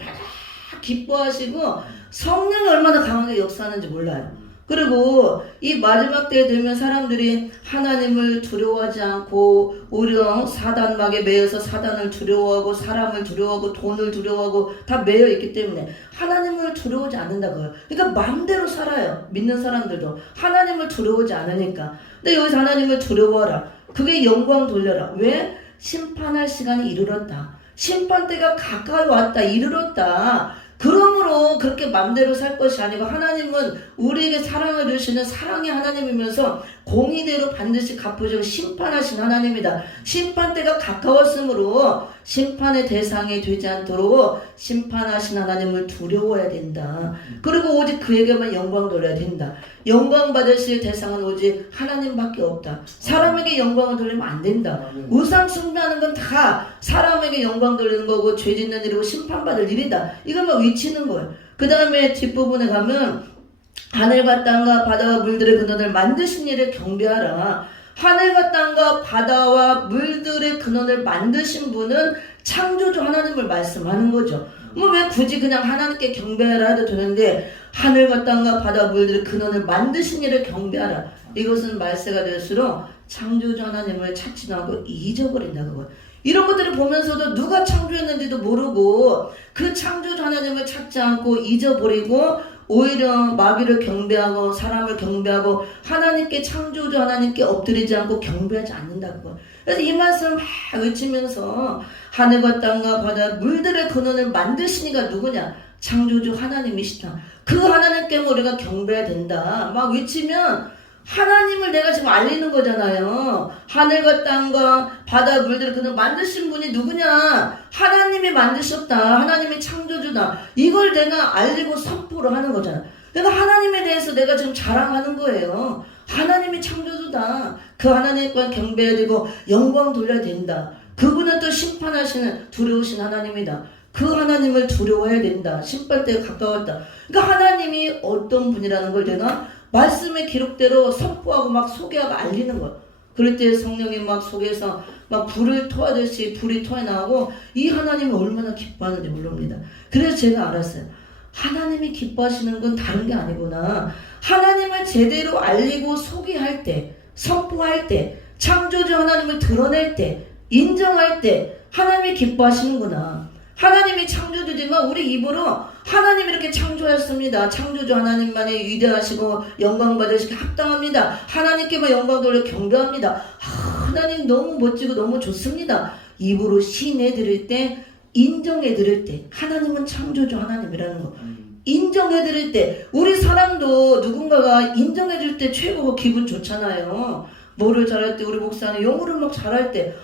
기뻐하시고 성령이 얼마나 강하게 역사하는지 몰라요. 그리고 이 마지막 때에 되면 사람들이 하나님을 두려워하지 않고 오히려 사단막에 매여서 사단을 두려워하고 사람을 두려워하고 돈을 두려워하고 다 매여 있기 때문에 하나님을 두려워하지 않는다고요. 그러니까 마음대로 살아요. 믿는 사람들도 하나님을 두려워하지 않으니까. 근데 여기서 하나님을 두려워하라. 그게 영광 돌려라. 왜? 심판할 시간이 이르렀다. 심판 때가 가까이 왔다. 이르렀다. 그러므로 그렇게 맘대로 살 것이 아니고 하나님은 우리에게 사랑을 주시는 사랑의 하나님이면서 공의대로 반드시 갚으시고 심판하신 하나님이다. 심판 때가 가까웠으므로 심판의 대상이 되지 않도록 심판하신 하나님을 두려워해야 된다. 그리고 오직 그에게만 영광 돌려야 된다. 영광 받으실 대상은 오직 하나님밖에 없다. 사람에게 영광을 돌리면 안 된다. 우상 숭배하는 건 다 사람에게 영광 돌리는 거고 죄 짓는 일이고 심판받을 일이다. 이것만 외치는 거예요. 그 다음에 뒷부분에 가면 하늘과 땅과 바다와 물들의 근원을 만드신 이를 경배하라. 하늘과 땅과 바다와 물들의 근원을 만드신 분은 창조주 하나님을 말씀하는 거죠. 뭐 왜 굳이 그냥 하나님께 경배하라 해도 되는데 하늘과 땅과 바다 물들의 근원을 만드신 이를 경배하라. 이것은 말세가 될수록 창조주 하나님을 찾지도 않고 잊어버린다 그거. 이런 것들을 보면서도 누가 창조했는지도 모르고 그 창조주 하나님을 찾지 않고 잊어버리고 오히려 마귀를 경배하고 사람을 경배하고 하나님께 창조주 하나님께 엎드리지 않고 경배하지 않는다 그거. 그래서 이 말씀을 막 외치면서 하늘과 땅과 바다 물들의 근원을 만드신 이가 누구냐? 창조주 하나님이시다. 그 하나님께 우리가 경배해야 된다. 막 외치면 하나님을 내가 지금 알리는 거잖아요. 하늘과 땅과 바다 물들을 그는 만드신 분이 누구냐? 하나님이 만드셨다. 하나님이 창조주다. 이걸 내가 알리고 선포를 하는 거잖아. 그러니까 하나님에 대해서 내가 지금 자랑하는 거예요. 하나님이 창조주다. 그 하나님과 경배해야 되고 영광 돌려야 된다. 그분은 또 심판하시는 두려우신 하나님이다. 그 하나님을 두려워해야 된다. 심판 때가 가까웠다. 그러니까 하나님이 어떤 분이라는 걸 내가 말씀의 기록대로 선포하고 막 소개하고 알리는 거야. 그럴 때 성령이 막 속에서 막 불을 토하듯이 불이 토해나오고 이 하나님이 얼마나 기뻐하는지 모릅니다. 그래서 제가 알았어요. 하나님이 기뻐하시는 건 다른 게 아니구나. 하나님을 제대로 알리고 소개할 때, 선포할 때, 창조주 하나님을 드러낼 때, 인정할 때 하나님이 기뻐하시는구나. 하나님이 창조주지만 우리 입으로 하나님 이렇게 창조하셨습니다. 창조주 하나님만이 위대하시고 영광 받으시기 합당합니다. 하나님께만 영광 돌려 경배합니다. 하나님 너무 멋지고 너무 좋습니다. 입으로 시인해 드릴 때, 인정해 드릴 때, 하나님은 창조주 하나님이라는 거 인정해 드릴 때, 우리 사람도 누군가가 인정해 줄 때 최고고 기분 좋잖아요. 뭐를 잘할 때, 우리 목사님 영어를 막 잘할 때,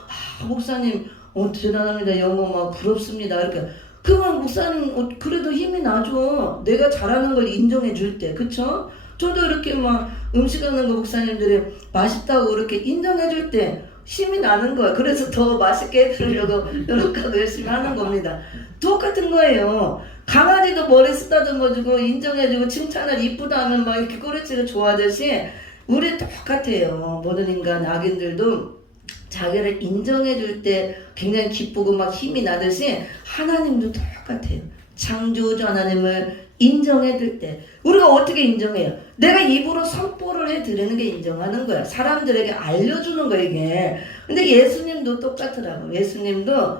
목사님 대단합니다. 영어 막 부럽습니다. 이렇게. 그러면 목사님 그래도 힘이 나죠. 내가 잘하는 걸 인정해 줄 때. 그쵸? 저도 이렇게 막 음식 하는 거 목사님들이 맛있다고 이렇게 인정해 줄 때 힘이 나는 거야. 그래서 더 맛있게 해드리려고 노력하고 열심히 하는 겁니다. 똑같은 거예요. 강아지도 머리 쓰다듬어주고 인정해주고 칭찬을 이쁘다 하면 막 이렇게 꼬리치고 좋아하듯이 우리 똑같아요. 모든 인간 악인들도 자기를 인정해 줄 때 굉장히 기쁘고 막 힘이 나듯이 하나님도 똑같아요. 창조주 하나님을 인정해 줄 때 우리가 어떻게 인정해요? 내가 입으로 선포를 해 드리는 게 인정하는 거야. 사람들에게 알려주는 거야 이게. 근데 예수님도 똑같더라고. 예수님도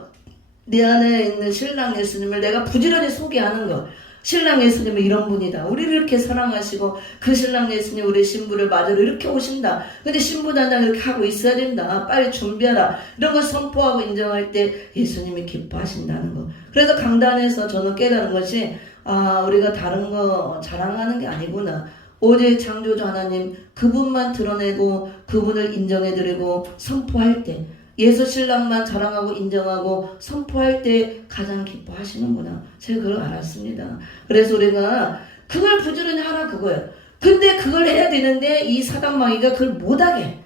내 안에 있는 신랑 예수님을 내가 부지런히 소개하는 거. 신랑 예수님은 이런 분이다. 우리를 이렇게 사랑하시고 그 신랑 예수님 우리 신부를 맞으러 이렇게 오신다. 근데 신부 단장 이렇게 하고 있어야 된다. 빨리 준비하라. 이런 걸 선포하고 인정할 때 예수님이 기뻐하신다는 거. 그래서 강단에서 저는 깨달은 것이 우리가 다른 거 자랑하는 게 아니구나. 오직 창조주 하나님 그분만 드러내고 그분을 인정해드리고 선포할 때 예수 신랑만 자랑하고 인정하고 선포할 때 가장 기뻐하시는구나. 제가 그걸 알았습니다. 그래서 우리가 그걸 부지런히 하라 그거예요. 근데 그걸 해야 되는데 이 사단마귀가 그걸 못하게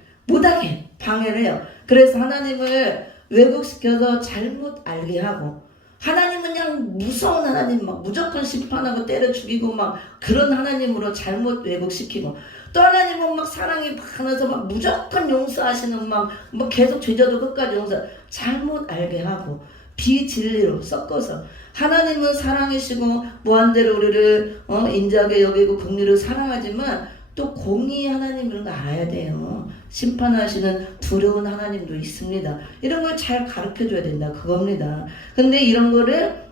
방해를 해요. 그래서 하나님을 왜곡시켜서 잘못 알게 하고 하나님은 그냥 무서운 하나님 막 무조건 심판하고 때려 죽이고 막 그런 하나님으로 잘못 왜곡시키고 또 하나님은 막 사랑이 많아서 막 무조건 용서하시는 막 계속 죄져도 끝까지 용서 잘못 알게 하고 비진리로 섞어서 하나님은 사랑이시고 무한대로 우리를 인자하게 여기고 긍휼을 사랑하지만 또 공의 하나님을 알아야 돼요. 심판하시는 두려운 하나님도 있습니다. 이런 걸 잘 가르쳐줘야 된다 그겁니다. 근데 이런 거를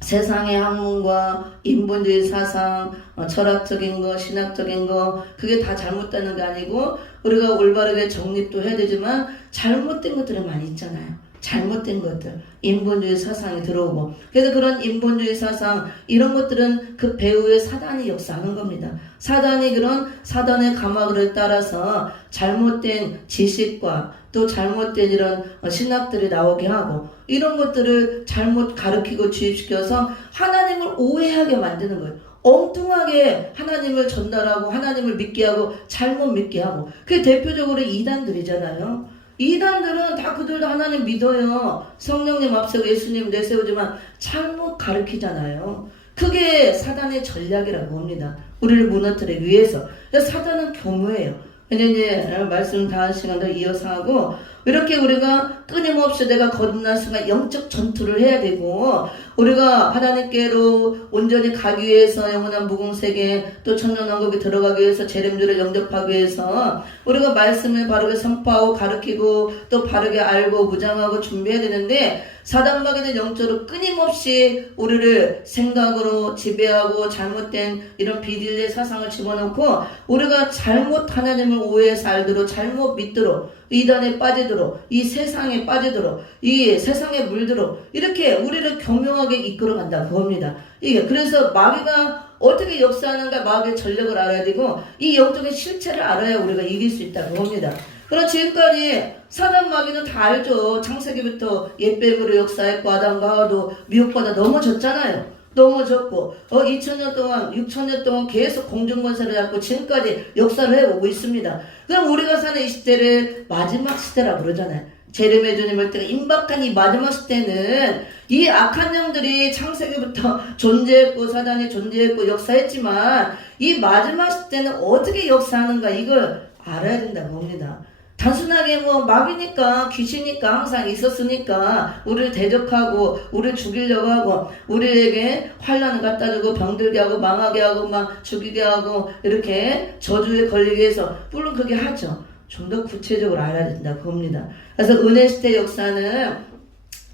세상의 학문과 인본주의 사상, 철학적인 거, 신학적인 거 그게 다 잘못되는 게 아니고 우리가 올바르게 정립도 해야 되지만 잘못된 것들이 많이 있잖아요. 잘못된 것들, 인본주의 사상이 들어오고 그래서 그런 인본주의 사상 이런 것들은 그 배후에 사단이 역사하는 겁니다. 사단이 그런 사단의 감화를 따라서 잘못된 지식과 또 잘못된 이런 신학들이 나오게 하고 이런 것들을 잘못 가르치고 주입시켜서 하나님을 오해하게 만드는 거예요. 엉뚱하게 하나님을 전달하고 하나님을 믿게 하고 잘못 믿게 하고 그게 대표적으로 이단들이잖아요. 이단들은 다 그들도 하나님 믿어요. 성령님 앞세고 예수님 내세우지만 잘못 가르치잖아요. 그게 사단의 전략이라고 봅니다. 우리를 무너뜨리기 위해서. 사단은 교묘해요. 근데 이제 말씀 다한 시간 더 이어서 하고 이렇게 우리가 끊임없이 내가 거듭난 순간 영적 전투를 해야 되고 우리가 하나님께로 온전히 가기 위해서 영원한 무궁세계 또 천년왕국에 들어가기 위해서 재림주를 영접하기 위해서 우리가 말씀을 바르게 선포하고 가르치고 또 바르게 알고 무장하고 준비해야 되는데 사단마귀는 영적으로 끊임없이 우리를 생각으로 지배하고 잘못된 이런 비딜의 사상을 집어넣고 우리가 잘못 하나님을 오해해서 알도록 잘못 믿도록 이단에 빠지도록 이 세상에 빠지도록 이 세상에 물도록 이렇게 우리를 교묘하게 이끌어간다 그겁니다. 이게 그래서 마귀가 어떻게 역사하는가 마귀의 전력을 알아야 되고 이 영적인 실체를 알아야 우리가 이길 수 있다 그겁니다. 그럼 지금까지 사단 마귀는 다 알죠. 창세기부터 옛뱀으로 역사했고 아담과 하와도 미혹받아 넘어졌잖아요. 넘어졌고 2000년 동안 6000년 동안 계속 공중권세를 잡고 지금까지 역사를 해오고 있습니다. 그럼 우리가 사는 이 시대를 마지막 시대라고 그러잖아요. 재림의 주님 올 때가 임박한 이 마지막 시대는 이 악한 영들이 창세기부터 존재했고 사단이 존재했고 역사했지만 이 마지막 시대는 어떻게 역사하는가 이걸 알아야 된다고 봅니다. 단순하게 뭐 마귀니까 귀신이니까 항상 있었으니까 우리를 대적하고 우리를 죽이려고 하고 우리에게 환난을 갖다 주고 병들게 하고 망하게 하고 막 죽이게 하고 이렇게 저주에 걸리게 해서 물론 그게 하죠. 좀 더 구체적으로 알아야 된다 그겁니다. 그래서 은혜 시대 역사는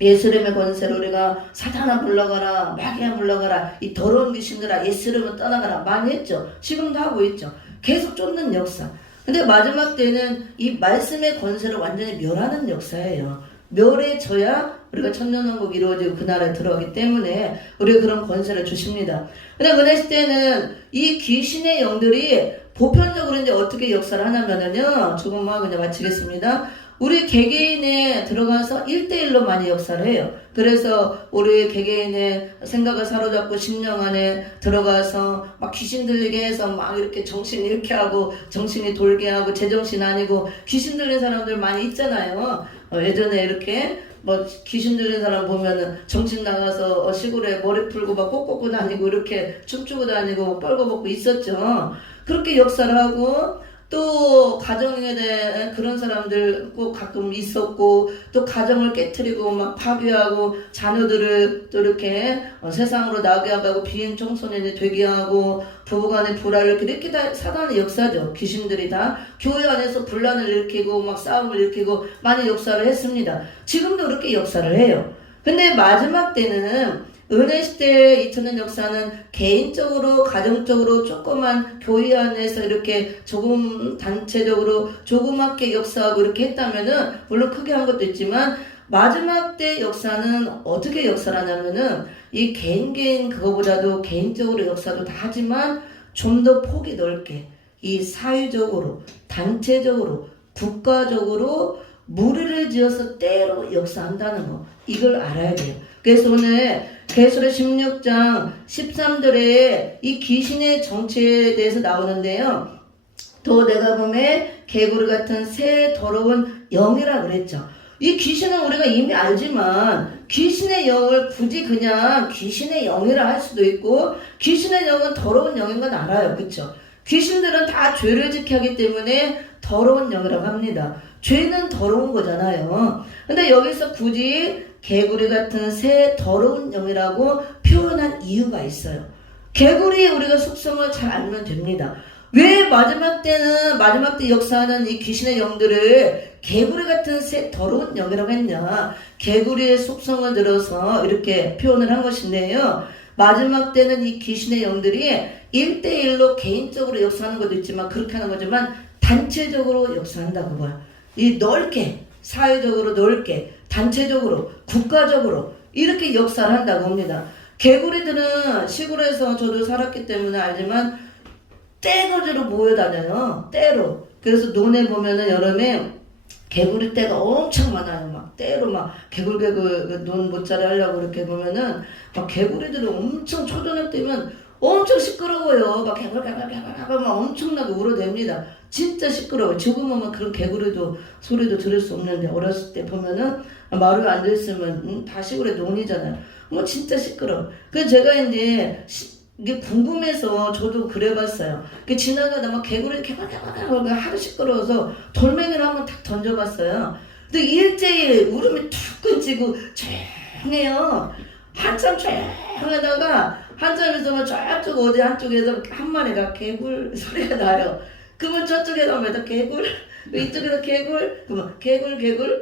예수님의 권세로 우리가 사탄아 물러가라 마귀야 물러가라 이 더러운 귀신들아 예수님을 떠나가라 많이 했죠. 지금도 하고 있죠. 계속 쫓는 역사. 근데 마지막 때는 이 말씀의 권세를 완전히 멸하는 역사예요. 멸해져야 우리가 천년왕국 이루어지고 그 나라에 들어가기 때문에 우리가 그런 권세를 주십니다. 근데 은혜 시대는 이 귀신의 영들이 보편적으로 이제 어떻게 역사를 하냐면요. 조금만 그냥 마치겠습니다. 우리 개개인에 들어가서 1대1로 많이 역사를 해요. 그래서 우리 개개인의 생각을 사로잡고 심령 안에 들어가서 막 귀신 들리게 해서 막 이렇게 정신 잃게 하고 정신이 돌게 하고 제정신 아니고 귀신 들린 사람들 많이 있잖아요. 예전에 이렇게 뭐 귀신 들린 사람 보면은 정신 나가서 시골에 머리 풀고 막 꽂고 다니고 이렇게 춤추고 다니고 뻘거벗고 있었죠. 그렇게 역사를 하고 또 가정에 대해 그런 사람들 꼭 가끔 있었고 또 가정을 깨트리고 막 파괴하고 자녀들을 또 이렇게 세상으로 나게 하고 비행 청소년이 되게 하고 부부간의 불화를 이렇게 다 사단의 역사죠. 귀신들이 다 교회 안에서 분란을 일으키고 막 싸움을 일으키고 많이 역사를 했습니다. 지금도 그렇게 역사를 해요. 근데 마지막 때는 은혜 시대의 2000년 역사는 개인적으로 가정적으로 조그만 교회 안에서 이렇게 조금 단체적으로 조그맣게 역사하고 이렇게 했다면은 물론 크게 한 것도 있지만 마지막 때 역사는 어떻게 역사를 하냐면은 이 개인 그거보다도 개인적으로 역사도 다 하지만 좀 더 폭이 넓게 이 사회적으로 단체적으로 국가적으로 무리를 지어서 때로 역사한다는 거 이걸 알아야 돼요. 그래서 오늘 계시록 16장 13절에 이 귀신의 정체에 대해서 나오는데요. 또 내가 보매 개구리 같은 새 더러운 영이라 그랬죠. 이 귀신은 우리가 이미 알지만 귀신의 영을 굳이 그냥 귀신의 영이라 할 수도 있고 귀신의 영은 더러운 영인 건 알아요. 그렇죠? 귀신들은 다 죄를 지게 하기 때문에 더러운 영이라고 합니다. 죄는 더러운 거잖아요. 근데 여기서 굳이 개구리 같은 새 더러운 영이라고 표현한 이유가 있어요. 개구리의 우리가 속성을 잘 알면 됩니다. 왜 마지막 때 역사하는 이 귀신의 영들을 개구리 같은 새 더러운 영이라고 했냐. 개구리의 속성을 들어서 이렇게 표현을 한 것인데요. 마지막 때는 이 귀신의 영들이 1대1로 개인적으로 역사하는 것도 있지만 그렇게 하는 거지만 단체적으로 역사한다고 봐요. 이 넓게 사회적으로 넓게 단체적으로 국가적으로 이렇게 역사를 한다고 합니다. 개구리들은 시골에서 저도 살았기 때문에 알지만 떼거지로 모여다녀요. 떼로. 그래서 논에 보면은 여름에 개구리 떼가 엄청 많아요. 막 떼로 막 개굴 논 못자리 하려고 이렇게 보면은 막 개구리들이 엄청 초저녁 때면 엄청 시끄러워요. 막 개굴 막 엄청나게 울어댑니다. 진짜 시끄러워요. 지금 보면 그런 개구리도 소리도 들을 수 없는데 어렸을 때 보면은 마루에 앉아있으면 다 시골에 논이잖아요. 뭐 진짜 시끄러워. 그래서 제가 이제 이게 궁금해서 저도 그래봤어요. 지나가다 막 개구리 개굴 하도 시끄러워서 돌멩이를 한번 탁 던져봤어요. 근데 일제히 울음이 툭 끊지고 조용해요. 한참 조용하다가 한참에서 저쪽 어디 한쪽에서 한 마리가 개굴 소리가 나요. 그러면 저쪽에 가면 개굴, 이쪽에서 개굴, 그러면 개굴.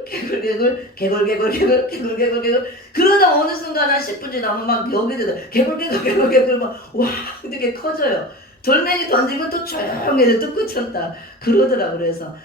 그러다 어느 순간 한 10분 지나면 막 여기서 개굴 막 와 되게 커져요. 돌멩이 던지면 또 조용히 또 끝쳤다 그러더라. 그래서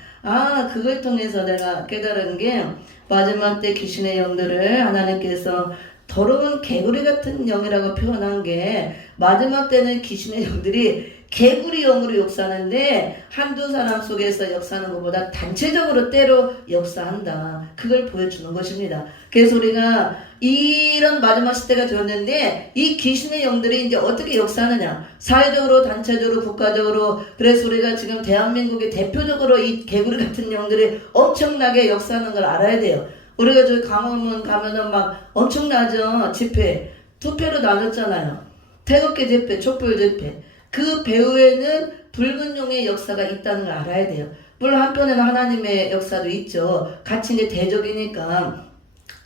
그걸 통해서 내가 깨달은 게 마지막 때 귀신의 영들을 하나님께서 더러운 개구리 같은 영이라고 표현한 게 마지막 때는 귀신의 영들이 개구리 영으로 역사하는데 한두 사람 속에서 역사하는 것보다 단체적으로 때로 역사한다. 그걸 보여주는 것입니다. 그래서 우리가 이런 마지막 시대가 되었는데 이 귀신의 영들이 이제 어떻게 역사하느냐. 사회적으로 단체적으로 국가적으로. 그래서 우리가 지금 대한민국의 대표적으로 이 개구리 같은 영들이 엄청나게 역사하는 걸 알아야 돼요. 우리가 저기 강화문 가면은 막 엄청나죠. 집회. 투표로 나눴잖아요. 태극기 집회, 촛불 집회. 그 배후에는 붉은 용의 역사가 있다는 걸 알아야 돼요. 물론 한편에는 하나님의 역사도 있죠. 같이 이제 대적이니까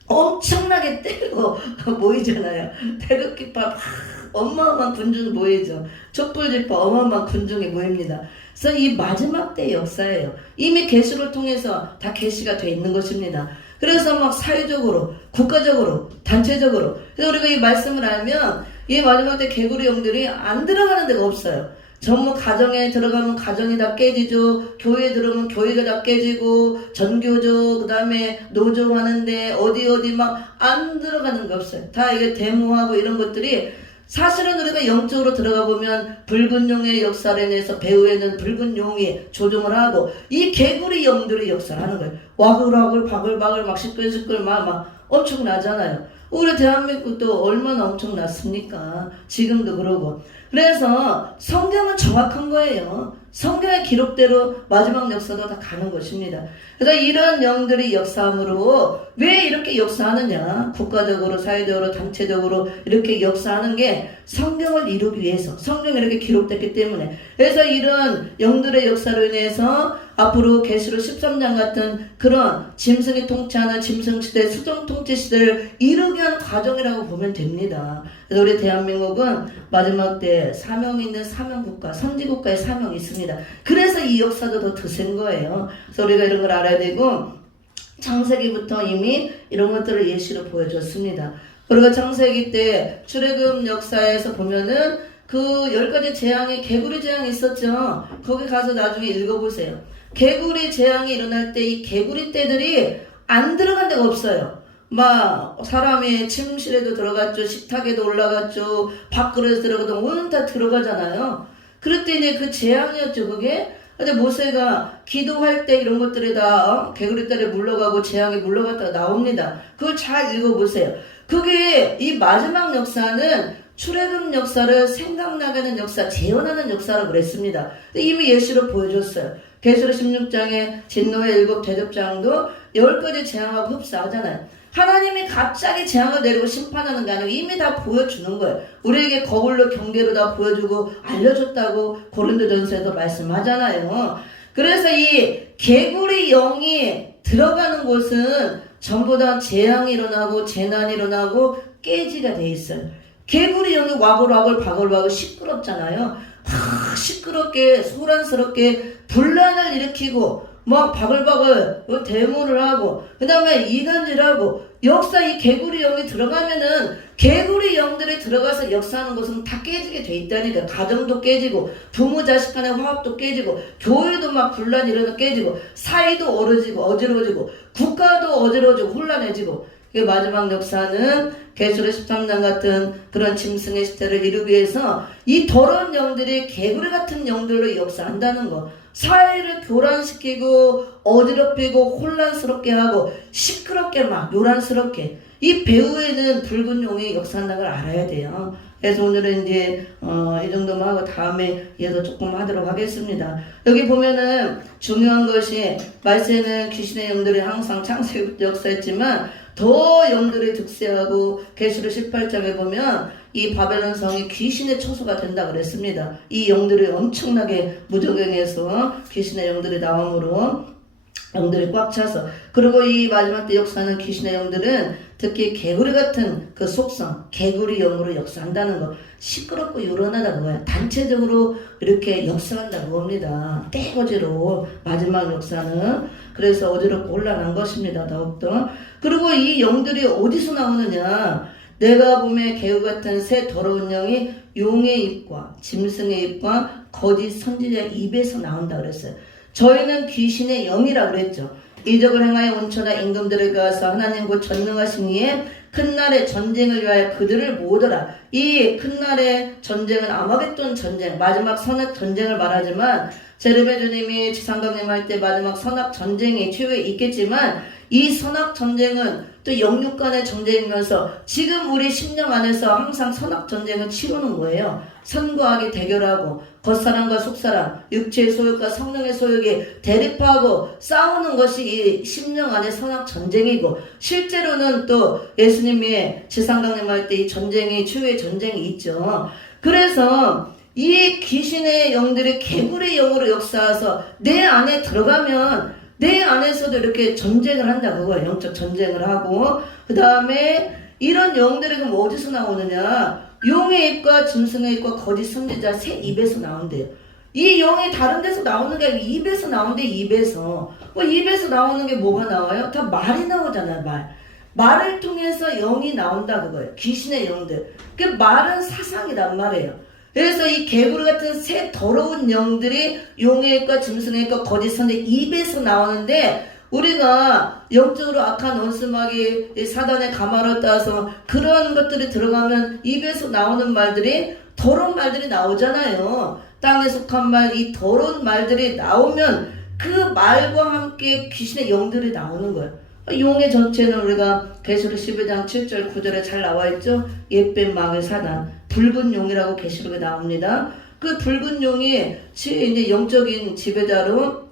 엄청나게 때리고 모이잖아요. 태극기파 막 어마어마한 군중이 모이죠. 촛불집파 어마어마한 군중이 모입니다. 그래서 이 마지막 때의 역사예요. 이미 계시를 통해서 다 계시가 돼 있는 것입니다. 그래서 막 사회적으로, 국가적으로, 단체적으로. 그래서 우리가 이 말씀을 알면 이 마지막 때 개구리 영들이 안 들어가는 데가 없어요. 전부 가정에 들어가면 가정이 다 깨지죠. 교회에 들어오면 교회가 다 깨지고, 전교조, 그 다음에 노조 하는데 어디 막 안 들어가는 게 없어요. 다 이게 데모하고 이런 것들이 사실은 우리가 영적으로 들어가 보면 붉은 용의 역사를 내서 배후에는 붉은 용이 조종을 하고 이 개구리 영들이 역사를 하는 거예요. 와글와글 바글바글 막 시끌시끌 막 엄청나잖아요. 우리 대한민국도 얼마나 엄청났습니까? 지금도 그러고. 그래서 성경은 정확한 거예요. 성경의 기록대로 마지막 역사도 다 가는 것입니다. 그래서 이런 영들이 역사함으로 왜 이렇게 역사하느냐? 국가적으로, 사회적으로, 단체적으로 이렇게 역사하는 게 성경을 이루기 위해서, 성경에 이렇게 기록됐기 때문에. 그래서 이런 영들의 역사로 인해서 앞으로 계시록 13장 같은 그런 짐승이 통치하는 짐승시대, 수정통치시대를 이루게 하는 과정이라고 보면 됩니다. 그래서 우리 대한민국은 마지막 때 사명이 있는 사명국가, 선지국가의 사명이 있습니다. 그래서 이 역사도 더 드센 거예요. 그래서 우리가 이런 걸 알아야 되고, 창세기부터 이미 이런 것들을 예시로 보여줬습니다. 그리고 창세기 때 출애굽 역사에서 보면은 그 10가지 재앙이 개구리 재앙이 있었죠. 거기 가서 나중에 읽어보세요. 개구리 재앙이 일어날 때 이 개구리 떼들이 안 들어간 데가 없어요. 막 사람의 침실에도 들어갔죠. 식탁에도 올라갔죠. 밥그릇에 들어가도 오는 다 들어가잖아요. 그럴 때 이제 그 재앙이었죠, 그게. 근데 모세가 기도할 때 이런 것들이 다 개구리 떼에 물러가고 재앙에 물러갔다가 나옵니다. 그걸 잘 읽어보세요. 그게 이 마지막 역사는 출애굽 역사를 생각나게 하는 역사, 재현하는 역사라고 그랬습니다. 이미 예시로 보여줬어요. 계시록 16장에 진노의 7 대접장도 10가지 재앙하고 흡사하잖아요. 하나님이 갑자기 재앙을 내리고 심판하는 게 아니고 이미 다 보여주는 거예요. 우리에게 거울로 경계로 다 보여주고 알려줬다고 고린도전서에도 말씀하잖아요. 그래서 이 개구리 영이 들어가는 곳은 전부 다 재앙이 일어나고 재난이 일어나고 깨지가 돼 있어요. 개구리 영이 와글와글 바글바글 시끄럽잖아요. 시끄럽게 소란스럽게 분란을 일으키고 막 바글바글 데모를 하고 그 다음에 이간질하고 역사 이 개구리 영이 들어가면은 개구리 영들이 들어가서 역사하는 것은 다 깨지게 돼 있다니까. 가정도 깨지고 부모 자식 간의 화합도 깨지고 교회도 막 분란이 일어나 깨지고 사이도 어지러워지고 국가도 어지러워지고 혼란해지고. 마지막 역사는 계시록 13장 같은 그런 짐승의 시대를 이루기 위해서 이 더러운 영들이 개구리 같은 영들로 역사한다는 거. 사회를 교란시키고 어지럽히고 혼란스럽게 하고 시끄럽게 막 요란스럽게 이 배후에는 붉은 용이 역사한다는 걸 알아야 돼요. 그래서 오늘은 이제 이 정도만 하고 다음에 얘도 조금 하도록 하겠습니다. 여기 보면은 중요한 것이 말세는 귀신의 영들이 항상 창세기부터 역사했지만 더 영들이 득세하고 계시록 18장에 보면 이 바벨론 성이 귀신의 처소가 된다 그랬습니다. 이 영들이 엄청나게 무적행해서 귀신의 영들이 나옴으로 영들이 꽉 차서. 그리고 이 마지막 때 역사하는 귀신의 영들은 특히 개구리 같은 그 속성, 개구리 영으로 역사한다는 거. 시끄럽고 요란하다 그거야. 단체적으로 이렇게 역사한다고 합니다. 떼거지로 마지막 역사는. 그래서 어지럽고 혼란한 것입니다. 더욱더. 그리고 이 영들이 어디서 나오느냐. 내가 보면 개구 같은 새 더러운 영이 용의 입과 짐승의 입과 거짓 선지자의 입에서 나온다 그랬어요. 저희는 귀신의 영이라고 그랬죠. 이적을 행하여 온천하 임금들을 가서 하나님 곧 전능하신 이에 큰 날의 전쟁을 위하여 그들을 모으더라. 이 큰 날의 전쟁은 아마겟돈 전쟁, 마지막 선악 전쟁을 말하지만 제르메 주님이 지상강림 할 때 마지막 선악 전쟁이 최후에 있겠지만 이 선악 전쟁은 또 영육 간의 전쟁이면서 지금 우리 심령 안에서 항상 선악 전쟁을 치르는 거예요. 선과 악이 대결하고 겉사람과 속사람, 육체의 소욕과 성령의 소욕이 대립하고 싸우는 것이 이 심령 안의 선악 전쟁이고 실제로는 또 예수님이 지상강림할 때 이 전쟁이 최후의 전쟁이 있죠. 그래서 이 귀신의 영들이 개구리의 영으로 역사해서 내 안에 들어가면 내 안에서도 이렇게 전쟁을 한다 그거예요. 영적 전쟁을 하고 그 다음에 이런 영들이 그럼 어디서 나오느냐? 용의 입과 짐승의 입과 거짓 선지자 새 입에서 나온대요. 이 영이 다른 데서 나오는 게 아니고 입에서 나오는데 입에서 입에서 나오는 게 뭐가 나와요? 다 말이 나오잖아요. 말을 통해서 영이 나온다 그거예요. 귀신의 영들. 그 말은 사상이란 말이에요. 그래서 이 개구리 같은 새 더러운 영들이 용의 입과 짐승의 입과 거짓 선지자 입에서 나오는데 우리가 영적으로 악한 원수마귀 사단의 가마를 따서 그런 것들이 들어가면 입에서 나오는 말들이 더러운 말들이 나오잖아요. 땅에 속한 말, 이 더러운 말들이 나오면 그 말과 함께 귀신의 영들이 나오는 거예요. 용의 전체는 우리가 계시록 12장 7절 9절에 잘 나와있죠. 옛뱀 마귀 사단 붉은 용이라고 계시록에 나옵니다. 그 붉은 용이 이제 영적인 지배자로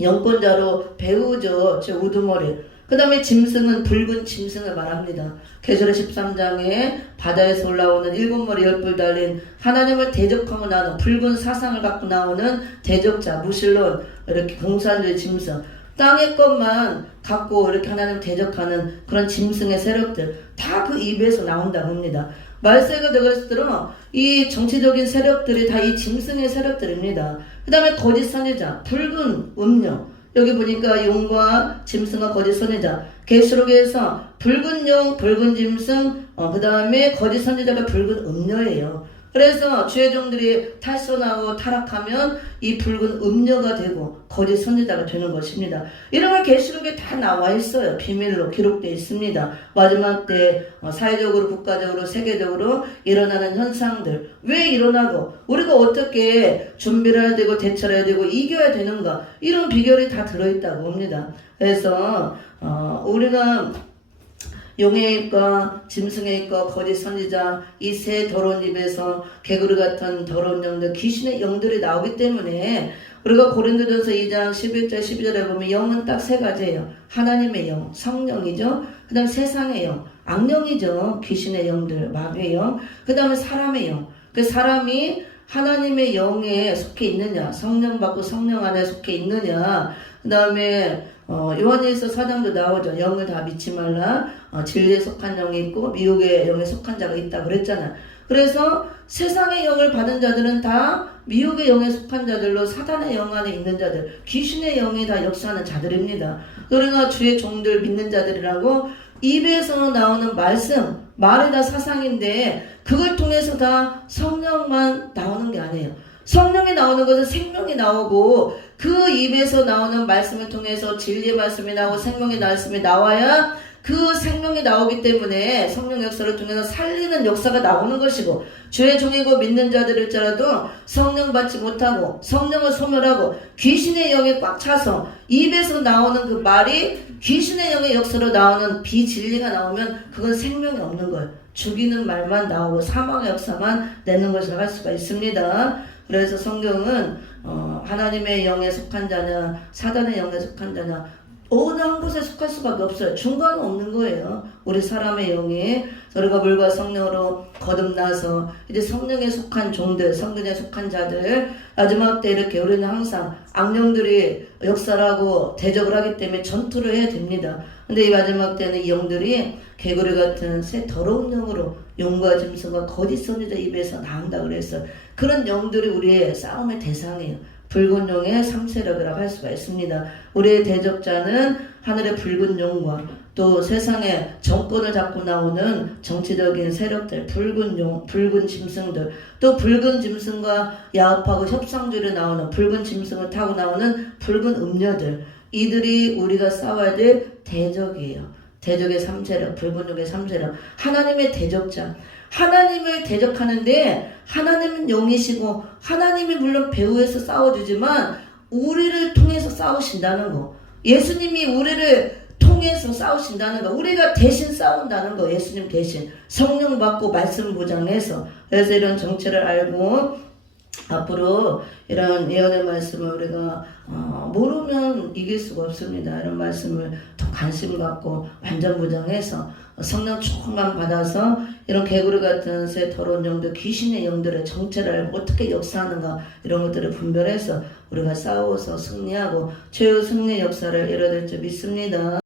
영권자로 배우죠. 저 우두머리. 그 다음에 짐승은 붉은 짐승을 말합니다. 계시록 13장에 바다에서 올라오는 7머리 10뿔 달린 하나님을 대적하고 나는 붉은 사상을 갖고 나오는 대적자 무실론 이렇게 공산주의 짐승 땅의 것만 갖고 이렇게 하나님을 대적하는 그런 짐승의 세력들 다 그 입에서 나온다고 합니다. 말세가 되갈수록 이 정치적인 세력들이 다 이 짐승의 세력들입니다. 그 다음에 거짓 선지자, 붉은 음료. 여기 보니까 용과 짐승과 거짓 선지자. 계시록에서 붉은 용, 붉은 짐승, 그 다음에 거짓 선지자가 붉은 음료예요. 그래서 주의 종들이 탈선하고 타락하면 이 붉은 음료가 되고 거짓 선지자가 되는 것입니다. 이런 걸 계시록에 다 나와 있어요. 비밀로 기록되어 있습니다. 마지막 때 사회적으로 국가적으로 세계적으로 일어나는 현상들 왜 일어나고 우리가 어떻게 준비를 해야 되고 대처를 해야 되고 이겨야 되는가 이런 비결이 다 들어있다고 합니다. 그래서 우리가 용의 입과 짐승의 입과 거짓 선지자 이 새 더러운 입에서 개구리 같은 더러운 영들 귀신의 영들이 나오기 때문에 우리가 고린도전서 2장 11절 12절에 보면 영은 딱 세 가지예요. 하나님의 영, 성령이죠. 그 다음에 세상의 영, 악령이죠. 귀신의 영들, 마귀의 영. 그 다음에 사람의 영. 그 사람이 하나님의 영에 속해 있느냐 성령 받고 성령 안에 속해 있느냐 그 다음에 요한일서 4장도 나오죠. 영을 다 믿지 말라. 진리에 속한 영이 있고 미혹의 영에 속한 자가 있다 그랬잖아요. 그래서 세상의 영을 받은 자들은 다 미혹의 영에 속한 자들로 사단의 영 안에 있는 자들, 귀신의 영이 다 역사하는 자들입니다. 우리가 주의 종들 믿는 자들이라고 입에서 나오는 말씀, 말이 다 사상인데 그걸 통해서 다 성령만 나오는 게 아니에요. 성령이 나오는 것은 생명이 나오고 그 입에서 나오는 말씀을 통해서 진리의 말씀이 나오고 생명의 말씀이 나와야 그 생명이 나오기 때문에 성령 역사를 통해서 살리는 역사가 나오는 것이고 주의 종이고 믿는 자들일지라도 성령 받지 못하고 성령을 소멸하고 귀신의 영에 꽉 차서 입에서 나오는 그 말이 귀신의 영의 역사로 나오는 비진리가 나오면 그건 생명이 없는 거예요. 죽이는 말만 나오고 사망의 역사만 내는 것이라고 할 수가 있습니다. 그래서 성경은 하나님의 영에 속한 자냐 사단의 영에 속한 자냐 어느 한 곳에 속할 수밖에 없어요. 중간은 없는 거예요. 우리 사람의 영이 우리가 물과 성령으로 거듭나서 이제 성령에 속한 종들, 성령에 속한 자들 마지막 때 이렇게 우리는 항상 악령들이 역사를 하고 대적을 하기 때문에 전투를 해야 됩니다. 근데 이 마지막 때는 이 영들이 개구리 같은 새 더러운 영으로 용과 짐승과 거짓 선지자 입에서 나온다 그랬어요. 그런 영들이 우리의 싸움의 대상이에요. 붉은 용의 3세력이라고 할 수가 있습니다. 우리의 대적자는 하늘의 붉은 용과 또 세상의 정권을 잡고 나오는 정치적인 세력들, 붉은 용, 붉은 짐승들, 또 붉은 짐승과 야합하고 협상줄에 나오는 붉은 짐승을 타고 나오는 붉은 음녀들, 이들이 우리가 싸워야 될 대적이에요. 대적의 3세력, 붉은 용의 3세력, 하나님의 대적자. 하나님을 대적하는데 하나님은 영이시고 하나님이 물론 배후에서 싸워주지만 우리를 통해서 싸우신다는 거. 예수님이 우리를 통해서 싸우신다는 거. 우리가 대신 싸운다는 거. 예수님 대신 성령 받고 말씀 보장해서. 그래서 이런 정체를 알고 앞으로 이런 예언의 말씀을 우리가 모르면 이길 수가 없습니다. 이런 말씀을 더 관심 갖고 완전 무장해서 성령 충만 받아서 이런 개구리 같은 새 더러운 영들, 귀신의 영들의 정체를 알고 어떻게 역사하는가 이런 것들을 분별해서 우리가 싸워서 승리하고 최후 승리 역사를 이뤄낼 줄 믿습니다.